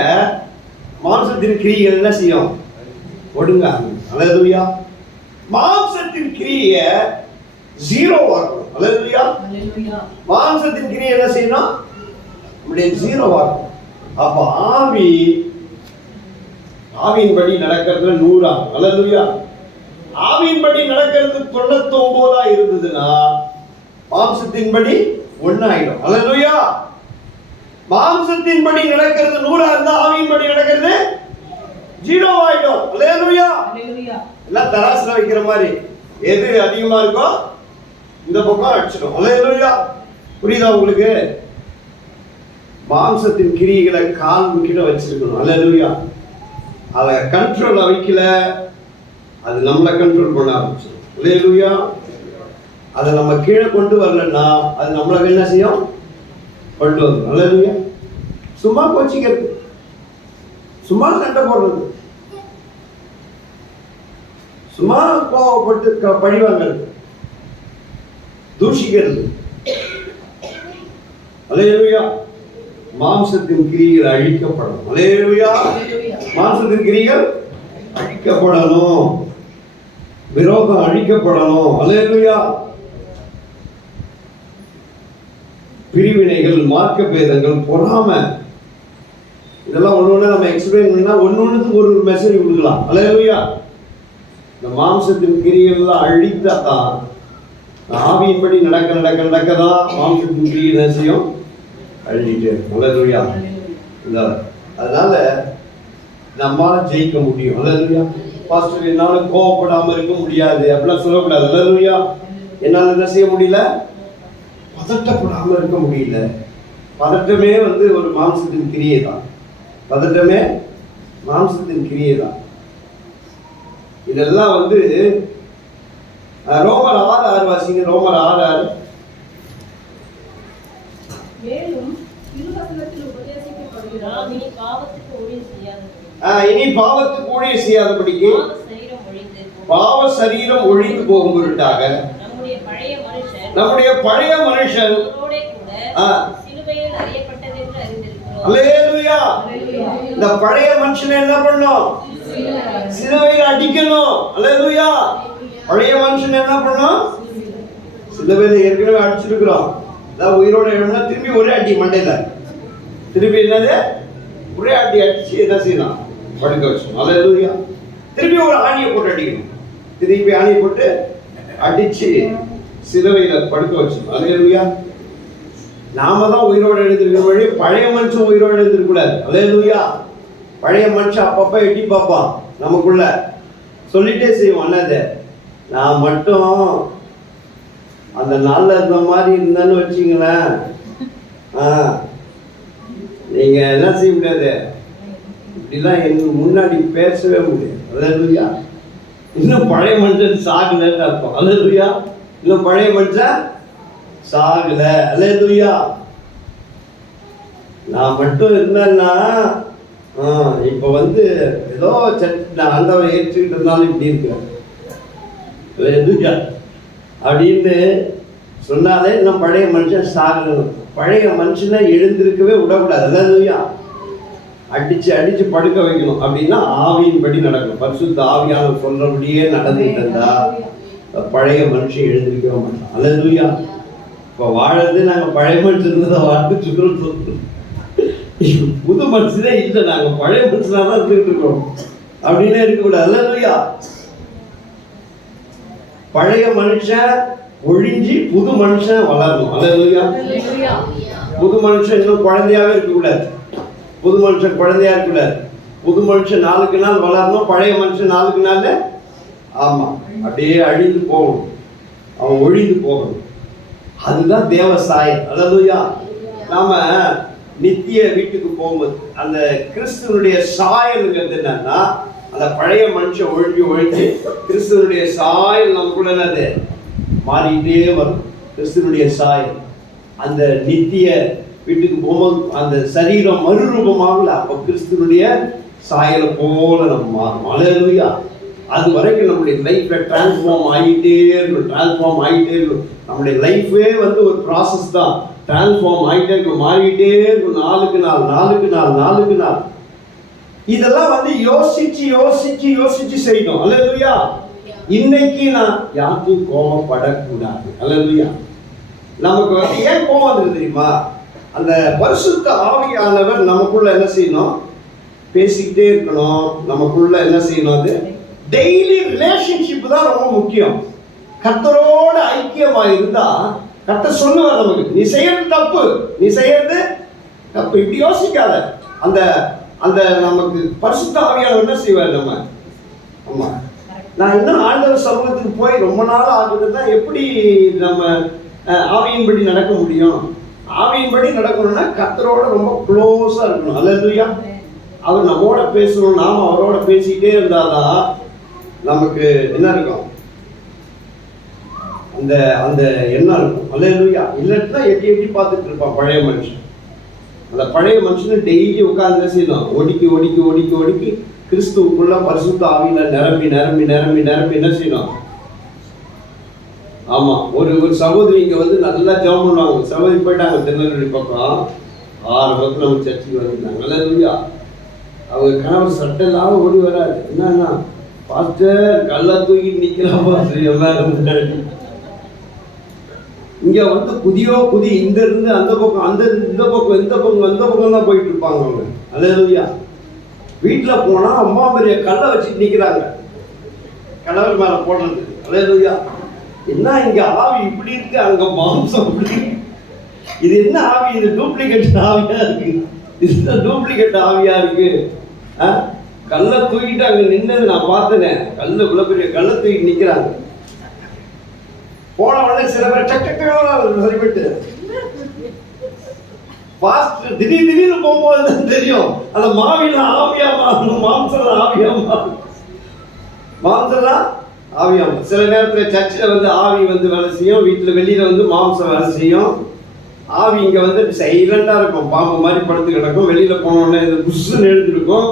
மாம்சத்தின் கிரியைகள் என்ன செய்யும்? ஒடுங்க. அல்லேலூயா. மாம்சத்தின் கிரியை 0 ஆகும். அல்லேலூயா. மாம்சத்தின் கிரியை என்ன செய்யணும்? நம்முடைய 0 ஆகும். அப்ப ஆவியின்படி நடக்கிறதுல 100 ஆகும். அல்லேலூயா. ஆவியின்படி நடக்கிறது 99 இருந்ததுன்னா மாம்சத்தின்படி 1 ஆயிடும். அல்லேலூயா. மாம்சத்தின்படி நடக்கிறது 100 இருந்தா ஆவியின்படி நடக்கிறது 0 ஆயிடும். அல்லேலூயா. எல்லாம் தராசுல வைக்கிற மாதிரி எது அதிகமா இருக்கோ இந்த பக்கம் அடிச்சிடும். அல்லேலூயா. புரியுதா உங்களுக்கு? மாம்சத்தின் கிரியைகளை கால் கீழே வச்சிருக்கணும். அல்லேலூயா. அதை கண்ட்ரோல் வைக்கல, அது நம்மளை கண்ட்ரோல் பண்ண ஆரம்பிச்சிடும். அல்லேலூயா. அதை நம்ம கீழே கொண்டு வரலன்னா அது நம்மளை என்ன செய்யும்? கொண்டு வரும். அல்லேலூயா. சும்மா கோச்சிக்கிறது, சும்மா சண்டை போடுறது, சும்மா கோவப்பட்டு பழி வாங்கிறது, தூஷிக்கிறது. அல்லேலூயா. மாம்சத்தின் கிரியைகள் அழிக்கப்படணும். அல்லேலூயா. மாம்சத்தின் கிரியைகள் அழிக்கப்படணும், விரோதம் அழிக்கப்படணும். அல்லேலூயா. பிரிவினைகள், மார்க்க பேதங்கள், பொறாமை, இதெல்லாம் ஒன்று ஒன்று நம்ம எக்ஸ்பிளைன் பண்ணா ஒன்றுத்துக்கு ஒரு மெசேஜ் கொடுக்கலாம். அல்லேலூயா. இந்த மாம்சத்தின் கிரியெல்லாம் அழித்தா தான் ஆவியின்படி நடக்க தான் மாம்சத்தின் கிரியை என்ன செய்யும்? அழிட்டு. அல்லேலூயா. அதனால நம்மால ஜெயிக்க முடியும். அல்லேலூயா. பாஸ்டர் என்னால கோவப்படாம இருக்க முடியாது அப்படிலாம் சொல்லக்கூடாது. அல்லேலூயா. என்னால் என்ன செய்ய முடியல? பதட்டப்படாம இருக்க முடியல. பதட்டமே ஒரு மாம்சத்தின் கிரியை தான். பதட்டமே மாம்சத்தின் கிரியை தான். இதெல்லாம் ரோமர் 6:6 வாசிங்க. ரோமர் 6:6. மேலும் திருவசனத்தில் உபதேசிக்கப்படுகிறார், இனி பாவத்துக்கு ஊழியம் செய்யாதபடிக்கு பாவ சரீரம் ஒழிந்து போகும் பொருட்டாக நம்முடைய பழைய மனுஷன் சிலுவையில் அறையப்பட்டதென்று அறிந்திருக்கிறோம். அல்லேலூயா. இந்த பழைய மனுஷனை என்ன பண்ணணும்? சிலுவையில் அடிக்கணும். அல்லேலூயா. பழைய மனுஷன் என்ன பண்ணணும்? சிலுவையில் ஏற்கனவே அடிச்சிருக்கிறோம். உயிரோட எழுந்தா திரும்பி ஒரே அடி மண்டையில, திரும்பி என்னது ஒரே அடி அடிச்சு என்ன செய்யணும்? படுக்க வச்சோம். அல்லேலூயா. திரும்பி ஒரு ஆணியை போட்டு அடிக்கணும். திரும்பி ஆணியை போட்டு அடிச்சு சிலுவையில படுக்க வச்சோம். அல்லேலூயா. நாம தான் உயிரோடு எழுந்திருக்கிற வழி, பழைய மனுஷன் உயிரோடு எழுந்திருக்க கூடாது. அல்லேலூயா. பழைய மனுஷன் அப்பப்ப எட்டி பார்ப்பான், நமக்குள்ள சொல்லிட்டே செய்வோம். என்னது? நான் மட்டும் அந்த நாள்ல இருந்த மாதிரி இருந்தான்னு வச்சுங்களேன், நீங்க என்ன செய்ய முடியாது, இப்படிலாம் எங்க முன்னாடி பேசவே முடியாது. அல்லேலூயா. இன்னும் பழைய மனுஷன் சாகலன்னு அர்த்தம். அல்லேலூயா. இன்னும் பழைய மனுஷன் சாகல. அல்லேலூயா. நான் மட்டும் இருந்தேன்னா இப்ப ஏதோ நான் ஆண்டவரை ஏற்றுக்கிட்டதுனால இப்படி இருக்கேன் அப்படின்னு சொன்னாலே இன்னும் பழைய மனுஷன் சாகணும். பழைய மனுஷனை எழுந்திருக்கவே விடக்கூடாது. அல்லேலூயா. அடிச்சு அடிச்சு படுக்க வைக்கணும். அப்படின்னா ஆவியின்படி நடக்கணும். பரிசுத்த ஆவியானவர் சொல்றபடியே நடந்துட்டு இருந்தா பழைய மனுஷன் எழுந்திருக்கவே மாட்டான். அல்லேலூயா. இப்போ வாழறது நாங்கள் பழைய மனுஷன் இருந்ததை வாழ்த்து சொல்றோம். புது மனுஷனே இல்லை, நாங்கள் பழைய மனுஷனாக தான் இருந்துட்டு இருக்கோம் அப்படின்னே இருக்கக்கூடாது. அல்லேலூயா. பழைய மனுஷன் ஒழிஞ்சி புது மனுஷன் வளரணும். அல்லேலூயா. புது மனுஷன் இன்னும் குழந்தையாவே இருக்கக்கூடாது. புது மனுஷன் குழந்தையா இருக்கக்கூடாது. புது மனுஷன் நாளுக்கு நாள் வளரணும். பழைய மனுஷன் நாளுக்கு நாள் அப்படியே அழிந்து போகணும், அவன் ஒழிந்து போகணும். அதுதான் தேவ சாயம். அல்லேலூயா. நாம நித்திய வீட்டுக்கு போகும்போது அந்த கிறிஸ்துவனுடைய சாயல்ங்கிறது என்னன்னா, அந்த பழைய மனுஷன் ஒழிஞ்சு கிறிஸ்துவனுடைய சாயல் நமக்குள்ள என்னது மாறிக்கிட்டே வரும். கிறிஸ்துவனுடைய சாயல் அந்த நித்திய வீட்டுக்கு போகும்போது அந்த சரீரம் மறுரூபமாகல, அப்போ கிறிஸ்துவனுடைய சாயலை போல நம்ம மாறும். அல்லேலூயா. அது வரைக்கும் நம்முடைய லைஃப்ல டிரான்ஸ்ஃபார்ம் ஆகிட்டே இருக்கும். நம்முடைய லைஃபே ஒரு ப்ராசஸ் தான். டிரான்ஸ்ஃபார்ம் ஆகிட்டே இருக்கும், மாறிக்கிட்டே இருக்கும். நாளுக்கு நாள் இதெல்லாம் யோசிச்சு செய்யணும். அல்லேலூயா. இன்னைக்கு நான் யாருக்கும் கோபப்படக்கூடாது. அல்லேலூயா. நமக்கு ஏன் கோபம் வந்துருக்கு தெரியுமா? அந்த பரிசுத்த ஆவியானவர் நமக்குள்ள என்ன செய்யணும்? பேசிக்கிட்டே இருக்கணும். நமக்குள்ள என்ன செய்யணும்? அது டெய்லி ரிலேஷன்ஷிப் தான் ரொம்ப முக்கியம். கர்த்தரோட ஐக்கியமா இருந்தா கர்த்தர் சொல்லுவார் நமக்கு, நீ செய்யறது தப்பு. இப்படி யோசிக்காத. அந்த அந்த நமக்கு பரிசுத்த ஆவியானவர் என்ன செய்வார்? நம்ம நான் இன்னும் ஆண்டவர் சமூகத்துக்கு போய் ரொம்ப நாள் ஆகுதுன்னா எப்படி நம்ம ஆவியின்படி நடக்க முடியும்? ஆவியின்படி நடக்கணும்னா கர்த்தரோட ரொம்ப க்ளோஸா இருக்கணும். அல்லேலூயா. அவர் நம்மோட பேசணும், நாம அவரோட பேசிக்கிட்டே இருந்தாதான் நமக்கு என்ன இருக்கும்? அந்த அந்த எண்ணம் இருக்கும். அல்லேலூயா. இல்லைன்னா எட்டி பார்த்துட்டு இருப்பான் பழைய மனுஷன். அந்த பழைய மனுஷனை டெய்லி உட்கார்ந்து செய்யணும், ஒடுக்கி கிறிஸ்துவுக்குள்ள பரிசுத்த ஆவியில நிரம்பி என்ன செய்யணும்? ஆமா. ஒரு சகோதரி இங்க நல்லா ஜெபம் பண்ணுவாங்க. சகோதரி போயிட்டாங்க திருநெல்வேலி பக்கம், 6 பக்கம் நம்ம சர்ச்சுக்கு வந்துட்டாங்க. அல்லேலூயா. அவங்க கணவர் சட்டை இல்லாம ஓடி வராது. என்னன்னா, பாஸ்டர் கல்ல தூக்கி நிக்கலாம் பாஸ்டர் எல்லாரும். இங்க வந்து குதியோ குதி, இந்த இருந்து அந்த பக்கம், அந்த இந்த பக்கம், இந்த பக்கம், அந்த பக்கம் தான் போயிட்டு இருப்பாங்க அவங்க. அல்லேலூயா. வீட்டுல போனா அம்மா பெரிய கல்லை வச்சுட்டு நிக்கிறாங்க, கணவர் மேல போடுறது. அல்லேலூயா. என்ன இங்க ஆவி இப்படி இருக்கு, அங்க மாம்சம் இப்படி இருக்கு. இது என்ன ஆவி? இது டூப்ளிகேட் ஆவியா இருக்கு. இது டூப்ளிகேட் ஆவியா இருக்கு. கல்லை தூக்கிட்டு அங்க நின்னது நான் பார்த்தேன். கல்லு இவ்வளவு பெரிய கல்லை தூக்கிட்டு நிக்கிறாங்க. போன உடனே சில பேர் டக்கு சரிபட்டு பாஸ்ட் திடீர்னு போகும்போது தான் தெரியும் அந்த மாவில ஆவியா மாறணும், மாம்சம் ஆவியா மாறணும், மாம்சம் ஆவியா. சில நேரத்தில் சர்ச்சில் வந்து ஆவி வந்து வேலை செய்யும், வீட்டில் வெளியில வந்து மாம்சம் வேலை செய்யும். ஆவி இங்கே வந்து சைலண்டாக இருக்கும், பாம்பு மாதிரி படுத்து கிடக்கும். வெளியில் போனோடனே இது புஷ்ஷுன்னு எழுதிருக்கும்.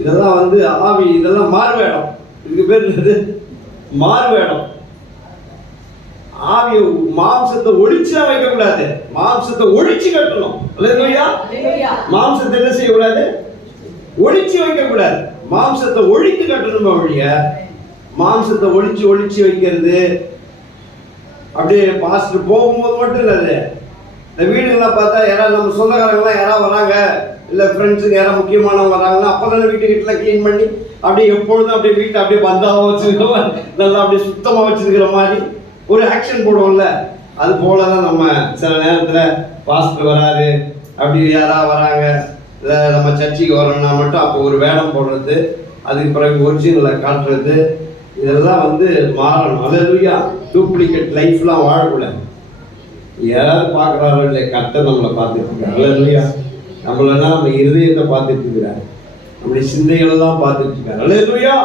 இதெல்லாம் வந்து ஆவி, இதெல்லாம் மாறுவேடம். இதுக்கு பேர் என்னது? மாறுவேடம். ஆவிய மாம்சத்தை ஒழிச்சுலாம் வைக்க கூடாது, மாம்சத்தை ஒழிச்சு கட்டணும். அல்லேலூயா. மாம்சத்தை என்ன செய்யக்கூடாது? ஒழிச்சு வைக்க கூடாது, மாம்சத்தை ஒழித்து கட்டணும். ஒழிய மாம்சத்தை ஒழிச்சு வைக்கிறது அப்படியே பாஸ்டர் போகும்போது மட்டும் இல்லை. இந்த வீடுகள்லாம் பார்த்தா யாராவது நம்ம சொந்தக்காரங்களாம் யாராவது வராங்க, இல்லை ஃப்ரெண்ட்ஸுங்க யாராவது முக்கியமானவங்க வராங்கன்னா அப்போ தானே வீட்டுக்கிட்டலாம் க்ளீன் பண்ணி அப்படியே எப்பொழுதும் அப்படியே வீட்டை அப்படியே பந்தாவாக வச்சுருக்கோம், நல்லா அப்படியே சுத்தமாக வச்சுருக்கிற மாதிரி ஒரு ஆக்ஷன் போடுவோம்ல. அது போல தான் நம்ம சில நேரத்தில் பாஸ்டர் வராரு, அப்படி யாராவது வராங்க, இல்லை நம்ம சர்ச்சுக்கு வரோம்னா மட்டும் அப்போ ஒரு வேடம் போடுறது, அதுக்கு பிறகு ஒரிஜினலை காட்டுறது, இதெல்லாம் வந்து மாறணும். அல்லேலூயா. டூப்ளிகேட் லைஃப்லாம் வாழக்கூடாது. யாராவது பார்க்குறாரோ இல்லை, கர்த்தர் நம்மளை பார்த்துட்டு இருக்காரு. அல்லேலூயா. நம்மளன்னா நம்ம இருதயத்தை பார்த்துட்டு இருக்கிறாரு, நம்முடைய சிந்தைகளெல்லாம் பார்த்துட்டு இருக்காரு. அல்லேலூயா.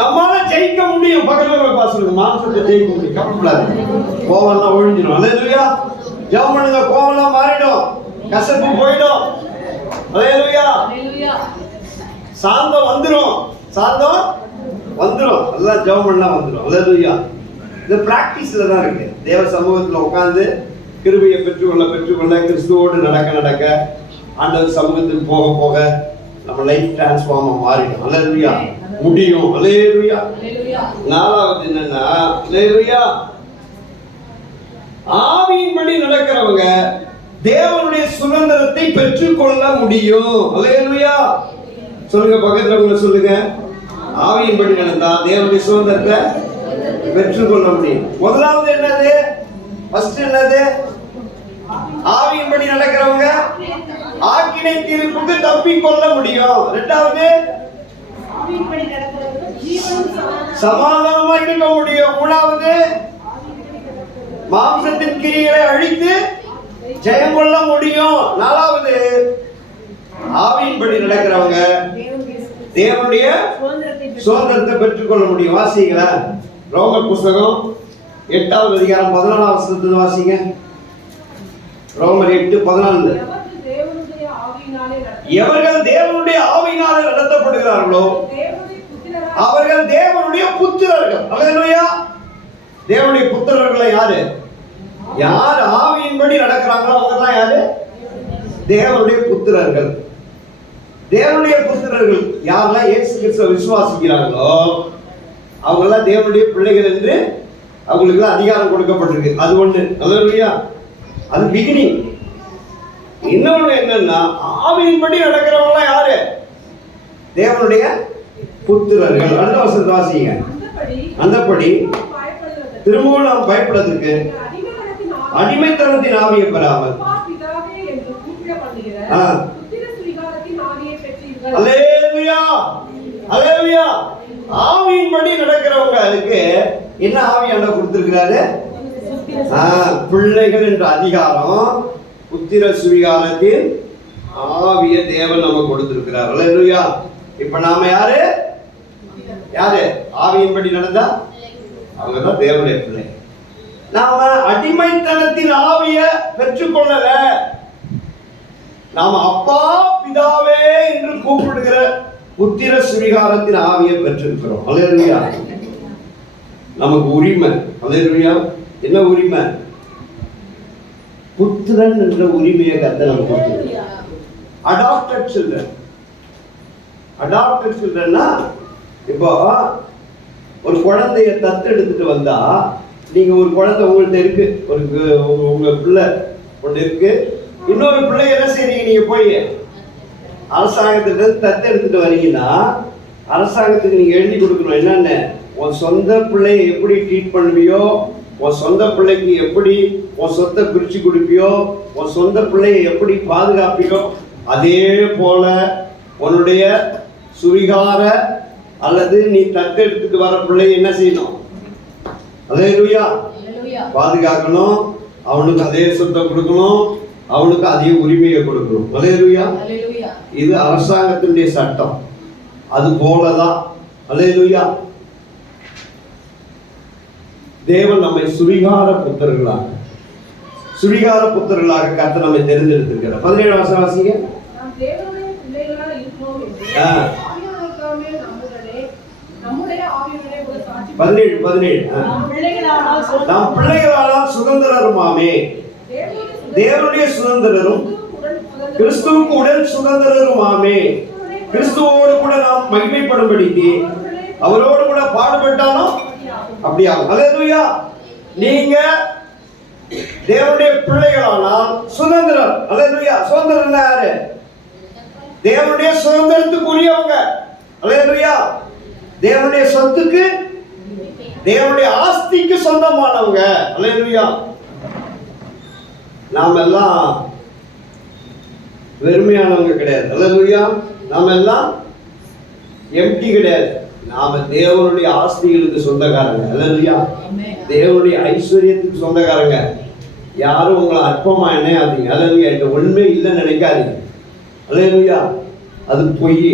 நம்மளால ஜெயிக்க முடியும். பக்கத்துல பாசுங்க, மாம்சத்தை ஜெயிக்க முடியும், கவலைப்படாது. கோவம்லாம் ஒழிஞ்சிடும். அல்லேலூயா. ஜெபம் பண்ணுங்க, கோவம்லாம் மாறிடும், கசப்பு போயிடும். அல்லேலூயா. சாந்தம் வந்துடும், சாந்தம் வந்துடும். எல்லாம் ஜெபம் பண்ணா வந்துடும். அல்லேலூயா. இந்த பிராக்டிஸ்ல தான் இருக்கு. தேவ சமூகத்தில் உட்கார்ந்து கிருபையை பெற்றுக்கொள்ள கிறிஸ்துவோடு நடக்க ஆண்டவர் சமூகத்துக்கு போக நம்ம லைஃப் டிரான்ஸ்ஃபார்மா மாறிடும். அல்லேலூயா. முடியும். அல்லேலூயா. நாலாவது என்னன்னா, அல்லேலூயா, ஆவியின்படி நடக்கிறவங்க தேவனுடைய சுதந்திரத்தை பெற்றுக்கொள்ள முடியும். அல்லேலூயா. சொல்லுங்க, பக்கத்துல சொல்லுங்க. ஆவியின்படி நடந்தா தேவனுடைய சுதந்திரத்தை பெற்றுக்கொள்ள முடியும். முதலாவது என்னது? ஃபர்ஸ்ட் என்னது? ஆவியின்படி நடக்கிறவங்க ஆக்கினை தீர்ப்புக்கு தப்பிக்கொள்ள முடியும். இரண்டாவது, சமாதானமா இருக்க முடியும். மூணாவது, மாம்சத்தின் கிரியைகளை அழித்து ஜெயம் கொள்ள முடியும். நாலாவது, ஆவியின்படி நடக்கிறவங்க தேவனுடைய சுதந்திரத்தை பெற்றுக்கொள்ள முடியும். வாசிங்களா, ரோமர் புஸ்தகம் 8வது அதிகாரம் 14வது வசனத்தை வாசிங்க. ரோமர் 8:14. எவர்கள் தேவனுடைய ஆவியினாலே நடத்தப்படுகிறார்களோ அவர்கள் தேவனுடைய புத்திரர்கள். அல்லேலூயா. தேவனுடைய புத்திரர்கள் யாரு? யார் ஆவியின்படி நடக்கிறாங்களோ அவங்கதான் யாரு? தேவனுடைய புத்திரர்கள். தேவனுடைய புத்திரர்கள் யாரெல்லாம் இயேசு கிறிஸ்துவை விசுவாசிக்கிறாங்களோ அவங்கெல்லாம் தேவனுடைய பிள்ளைகள் என்று அவங்களுக்கு அதிகாரம் கொடுக்கப்பட்டிருக்கு. அது ஒண்ணு. அல்லேலூயா. அது பிகினிங். இன்னொன்று என்னன்னா, ஆவியின்படி நடக்கிறவங்க யாரு? தேவனுடைய புத்திரர்கள். அடுத்த வசனத்தை வாசிங்க. அந்தபடி திரும்பவும் நாம் பயப்படுவதற்கு அடிமைத்தனத்தின் ஆவியை பெறாமல் அல்லேலூயா, அல்லேலூயா, ஆவியின்படி நடக்கிறவங்களுக்கு என்ன ஆவி ஆண்டவர் கொடுத்திருக்கிறாரு? பிள்ளைகள் என்ற அதிகாரம், புத்திர சுவிகாரத்தின் ஆவிய தேவன் நமக்கு கொடுத்திருக்கிறார். அல்லேலூயா. இப்ப நாம யாரு? யாரு ஆவியின்படி நடந்தா அவங்கதான் தேவனுடைய பிள்ளை. நாம அடிமைத்தனத்தின் ஆவிய பெற்றுக்கொள்ளல. நாம அப்பா பிதாவே என்று கூப்பிடுகிற புத்திர சுவிகாரத்தின் ஆவியை பெற்றிருக்கிறோம். அல்லேலூயா. நமக்கு உரிமை. அல்லேலூயா. என்ன உரிமை? புத்திரன் என்ற உரிமையை கர்த்தர் நமக்கு கொடுத்திருக்கிறார். Adapted children. அடாப்டட் சில்ட்ரன்னா இப்போ ஒரு குழந்தைய தத்தெடுத்துட்டு வந்தா நீங்க ஒரு குழந்தை உங்கள்கிட்ட இருக்கு, உங்க பிள்ளை ஒன்று இருக்கு, இன்னொரு பிள்ளை என்ன செய்றீங்க, நீங்க போய் அரசாங்கத்திட்ட தத்து எடுத்துட்டு வரீங்கன்னா அரசாங்கத்துக்கு நீங்க எழுதி கொடுக்கணும் என்னன்னு, உன் சொந்த பிள்ளையை எப்படி ட்ரீட் பண்ணுவியோ, உன் சொந்த பிள்ளைக்கு எப்படி உன் சொத்தை பிரிச்சு கொடுப்பியோ, உன் சொந்த பிள்ளையை எப்படி பாதுகாப்பியோ, அதே போல உன்னுடைய சுவிகார அல்லது நீ தத்து எடுத்துட்டு வர பிள்ளையை என்ன செய்யணும், அல்லேலூயா, பாதுகாக்கணும், அவனுக்கு அதே சொத்தை கொடுக்கணும், அவனுக்கு அதே உரிமையை கொடுக்கணும். அல்லேலூயா. இது அரசாங்கத்தினுடைய சட்டம். அது போலதான் அல்லேலூயா தேவன் நம்மை சுவிகார புத்திரர்களாக கர்த்தர் நம்மை தெரிந்தெடுத்திருக்கிறார். 17 வசனம் வாசிங்க. நாம் தேவனுடைய பிள்ளைகளாக இருக்கிறோம் என்று ஆவியானவர்தாமே நம்முடைய ஆவியுடனே கூட சாட்சி 17 நாம் பிள்ளைகளானால் சுதந்திரருமாமே, தேவனுடைய சுதந்திரரும் கிறிஸ்துவுக்கு உடன் சுதந்திரருமாமே, கிறிஸ்துவோடு கூட நாம் மகிமைப்படும்படிக்கு அவரோடு கூட பாடுபட்டாலும் அப்படியா. அல்லேலூயா. நீங்க தேவனுடைய பிள்ளைகளானால் சுதந்திரம். அல்லேலூயா. சுதந்திரம் யாரு? தேவனுடைய சுதந்திரத்துக்குரியவங்க. அல்லேலூயா. தேவனுடைய சொத்துக்கு, தேவனுடைய ஆஸ்திக்கு சொந்தமானவங்க. அல்லேலூயா. நாம எல்லாம் வெறுமையானவங்க கிடையாது. அல்லேலூயா. நாம எல்லாம் எம்டி கிடையாது. நாம தேவனுடைய ஆஸ்திகளுக்கு சொந்தக்காரங்க. அல்லேலூயா. தேவனுடைய ஐஸ்வர்யத்துக்கு சொந்தக்காரங்க. யாரும் உங்களை அற்பமா எண்ணையாதீங்க. அல்லேலூயா. இந்த உண்மை இல்லைன்னு நினைக்காதீங்க. அல்லேலூயா. அது பொய்.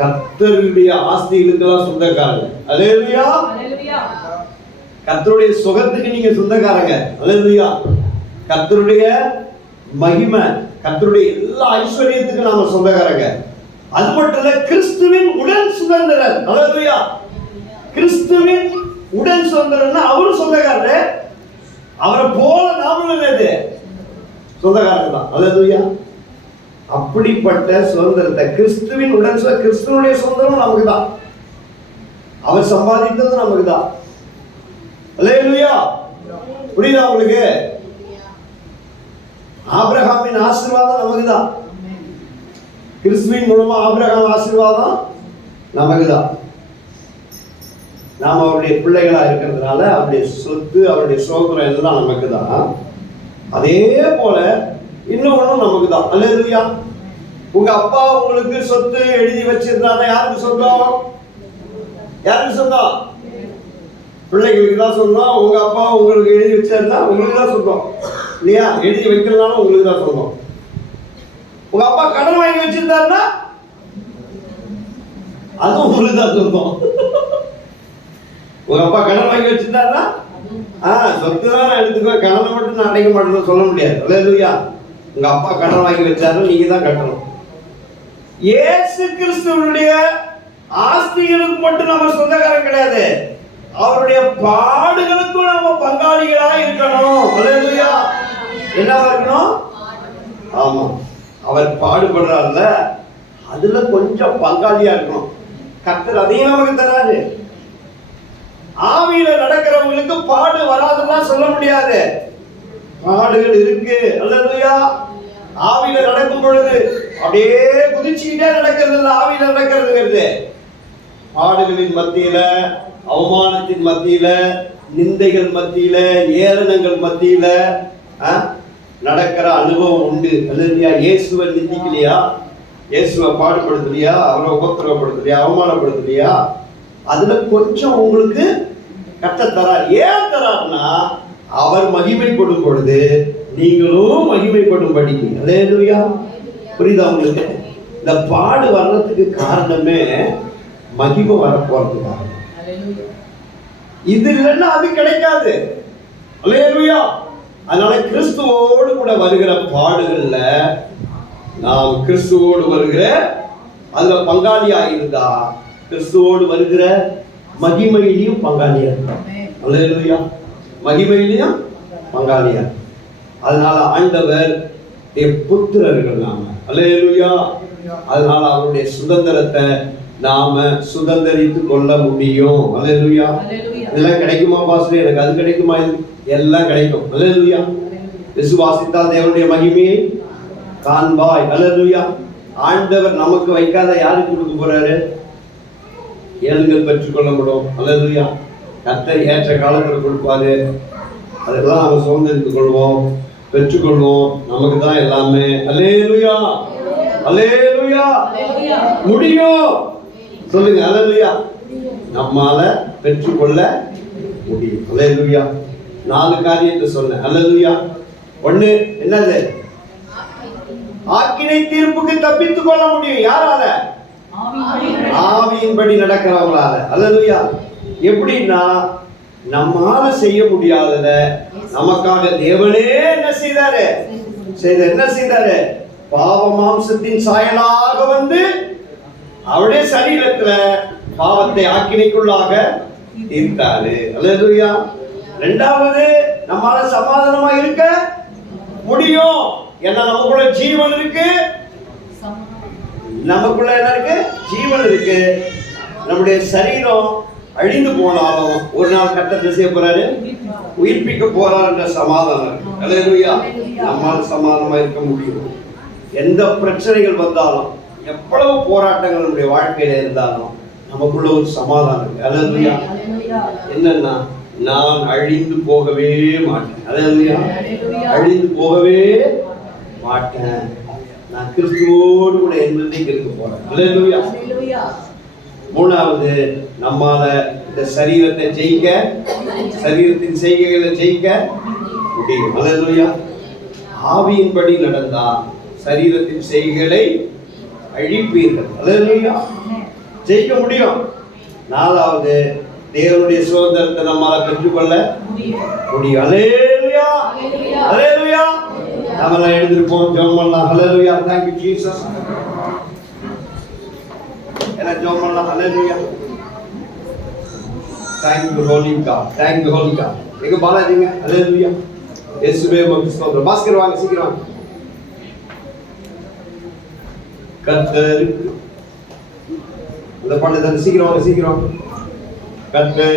கர்த்தருடைய ஆஸ்திகளுக்கெல்லாம் சொந்தக்காரங்க. அல்லேலூயா. கர்த்தருடைய சுகத்துக்கு நீங்க சொந்தக்காரங்க. அல்லேலூயா. கர்த்தருடைய மகிமை, கர்த்தருடைய எல்லா ஐஸ்வர்யத்துக்கு நாம சொந்தக்காரங்க. அது மட்டும் இல்ல, கிறிஸ்துவின் உடன் சுதந்திரர். அல்லேலூயா. கிறிஸ்துவின் உடன் சுதந்திரர்னா அவரும் சொந்தக்காரர். அவரை போல நாமளும் சொந்தக்காரங்க தான். அல்லேலூயா. அப்படிப்பட்ட சுதந்திரத்தை கிறிஸ்துவின் உடன், கிறிஸ்துவனுடைய சுதந்திரம் நமக்கு தான். அவர் சம்பாதித்தது நமக்கு தான். அல்லேலூயா. புரியுதா உங்களுக்கு? ஆபிரகாமின் ஆசீர்வாதம் நமக்கு தான். கிறிஸ்துவின் மூலமா ஆபிரகாம் ஆசீர்வாதம் நமக்கு தான். நாம் அவருடைய பிள்ளைகளா இருக்கிறதுனால அவருடைய சொத்து, அவருடைய சுதந்திரம் எல்லாம் நமக்கு தான். அதே போல இன்னொன்னும் நமக்கு தான். அல்லேலூயா. உங்க அப்பா உங்களுக்கு சொத்து எழுதி வச்சிருந்தாங்க. யாருக்கு சொந்தம்? யாருக்கு சொந்தம்? பிள்ளைகளுக்கு தான் சொந்தம். உங்க அப்பா உங்களுக்கு எழுதி வச்சிருந்தா உங்களுக்கு தான் சொந்தம் இல்லையா? எழுதி வைக்கிறதுனால உங்களுக்கு தான் சொந்தம். உங்க அப்பா கடன் வாங்கி வச்சிருந்தாருன்னா அதுவும் உங்களுக்கு தான் சொந்தம். உங்க அப்பா கடன் வாங்கி வச்சிருந்தாருன்னா சொத்து தான் நான் எடுத்துக்குவேன், கடனை மட்டும் நான் அடைக்க மாட்டேன்னு சொல்ல முடியாது. அல்லேலூயா. உங்க அப்பா கடன் வாங்கி வச்சாரு, நீங்க தான் கட்டணும். இயேசு கிறிஸ்துவனுடைய ஆஸ்திகளுக்கு மட்டும் நம்ம சொந்தக்காரன் கிடையாது, அவருடைய பாடுகளுக்கும் நம்ம பங்காளிகளா இருக்கணும். அல்லேலூயா. என்னவா இருக்கணும்? ஆமா, அவர் பாடுபடுறாருல, அதுல கொஞ்சம் பங்காளியா இருக்கணும். கர்த்தர் அதையும் நமக்கு தராது. ஆவியில நடக்கிறவங்களுக்கு பாடு வராதுன்னா சொல்ல முடியாது. பாடுகள் இருக்கு. அல்லேலூயா. ஆவியில நடக்கும் பொழுது அப்படியே குதிச்சுக்கிட்டே நடக்கிறது இல்லை, ஆவியில நடக்கிறது. பாடுகளின் மத்தியில, அவமானத்தின் மத்தியில, நிந்தைகள் மத்தியில, ஏளனங்கள் மத்தியில நடக்கிற அனுபவம் உண்டு. அல்லேலூயா. இயேசுவை நிந்திக்கலையா? இயேசுவை பாடுபடுத்தலையா? அவரை உபத்திரவப்படுத்தலையா? அவமானப்படுத்தலையா? அதுல கொஞ்சம் உங்களுக்கு கட்டத்தரார். ஏன் தரார்னா, அவர் மகிமைப்படும் பொழுது நீங்களும் மகிமைப்படும்படி. அல்லேலூயா. புரியுதா உங்களுக்கு? இந்த பாடு வர்றதுக்கு காரணமே மகிமை வரப்போறதுக்காக. இது இல்லைன்னா அது கிடைக்காது. அல்லேலூயா. அதனால கிறிஸ்துவோடு கூட வருகிற பாடுகள்ல நாம் கிறிஸ்துவோடு வருகிற அதுல பங்காளியா இருந்தா கிறிஸ்துவோடு வருகிற மகிமையிலையும் பங்காளியா இருக்கோம். அல்லேலூயா. மகிமையிலையும் பங்காளியா. அதனால ஆண்டவர் புத்திரர்கள் நாம. அல்லேலூயா. அதனால அவருடைய சுதந்திரத்தை நாம சுதந்திரித்து கொள்ள முடியும். அல்லேலூயா. இதெல்லாம் கிடைக்குமா பாஸ்டர், எனக்கு அது கிடைக்குமா, எல்லாம் கிடைக்கும். அல்லேலூயா. விசுவாசித்தால் தேவனுடைய மகிமையை காண்பாய். அல்லேலூயா. ஆண்டவர் நமக்கு வைக்காத யாருக்கு கொடுக்க போறாரு? ஏழுங்கள் பெற்றுக்கொள்ள முடியும். அல்லேலூயா. கர்த்தர் ஏற்ற காலத்தில் கொடுப்பாரு. அதெல்லாம் நம்ம சுதந்திரித்துக் கொள்வோம், பெற்றுக்கொள்வோம். நமக்கு தான் எல்லாமே. அல்லேலூயா. அல்லேலூயா. முடியும். சொல்லுங்க அல்லேலூயா. நம்மால பெற்றுக்கொள்ள முடியும். அல்லேலூயா. 4 காரியத்தை சொன்னேன். அல்லேலூயா. 1 என்னது? ஆக்கினை தீர்ப்புக்கு தப்பித்துக் கொள்ள முடியும். யாரால? ஆவியின்படி நடக்கிறவங்களால. அல்லேலூயா. எப்படின்னா நம்மால செய்ய முடியாதத நமக்காக தேவனே என்ன செய்தாரு? என்ன செய்தாரு? பாவ மாம்சத்தின் சாயலாக வந்து அவருடைய சரீரத்துல பாவத்தை ஆக்கினைக்குள்ளாக தீர்த்தாரு. அல்லேலூயா. 2வது நம்மால சமாதானமா இருக்க முடியும். ஏன்னா நமக்குள்ள ஜீவன் இருக்கு. நமக்குள்ள என்ன இருக்கு? ஜீவன் இருக்கு. நம்முடைய சரீரம் அழிந்து போனாலும் ஒரு நாள் கர்த்தர் செய்ய போறாரு, உயிர்ப்பிக்க போறார் என்ற சமாதானம் இருக்கு. அல்லேலூயா. நம்மால சமாதானமா இருக்க முடியும். எந்த பிரச்சனைகள் வந்தாலும், எவ்வளவு போராட்டங்கள் நம்முடைய வாழ்க்கையில இருந்தாலும் நமக்குள்ள ஒரு சமாதானம் இருக்கு. அல்லேலூயா. என்னன்னா நான் அழிந்து போகவே மாட்டேன். அல்லேலூயா. அழிந்து போகவே மாட்டேன். நான் கிறிஸ்துவோடு கூட என்னைக்கு இருக்க போறேன். அல்லேலூயா. 3வது நம்மால இந்த சரீரத்தை ஜெயிக்க, சரீரத்தின் செய்கைகளை ஜெயிக்க முடியும். அல்லேலூயா. ஆவியின்படி நடந்தா சரீரத்தின் செய்கைகளை அழிப்பீர்கள். அல்லேலூயா. ஜெயிக்க முடியும். 4வது தேவனுடைய சுதந்திரத்தை நம்மால பெற்றுக்கொள்ள முடியும். அல்லேலூயா. அல்லேலூயா. நாமெல்லாம் எழுந்திருப்போம், ஜெபம் பண்ணலாம். அல்லேலூயா. Thank you Jesus. எல்லாம் ஜெபம் பண்ணலாம். அல்லேலூயா. Thank you Holy God. Thank you Holy God. எங்க பாலாஜிங்க? அல்லேலூயா. இயேசுவே உமக்கு ஸ்தோத்திரம். பாஸ்கர் வாங்க, சீக்கிரம் வாங்க. கர்த்தருக்கு அந்த பாட்டு தான். சீக்கிரம் வாங்க, சீக்கிரம். கர்த்தர்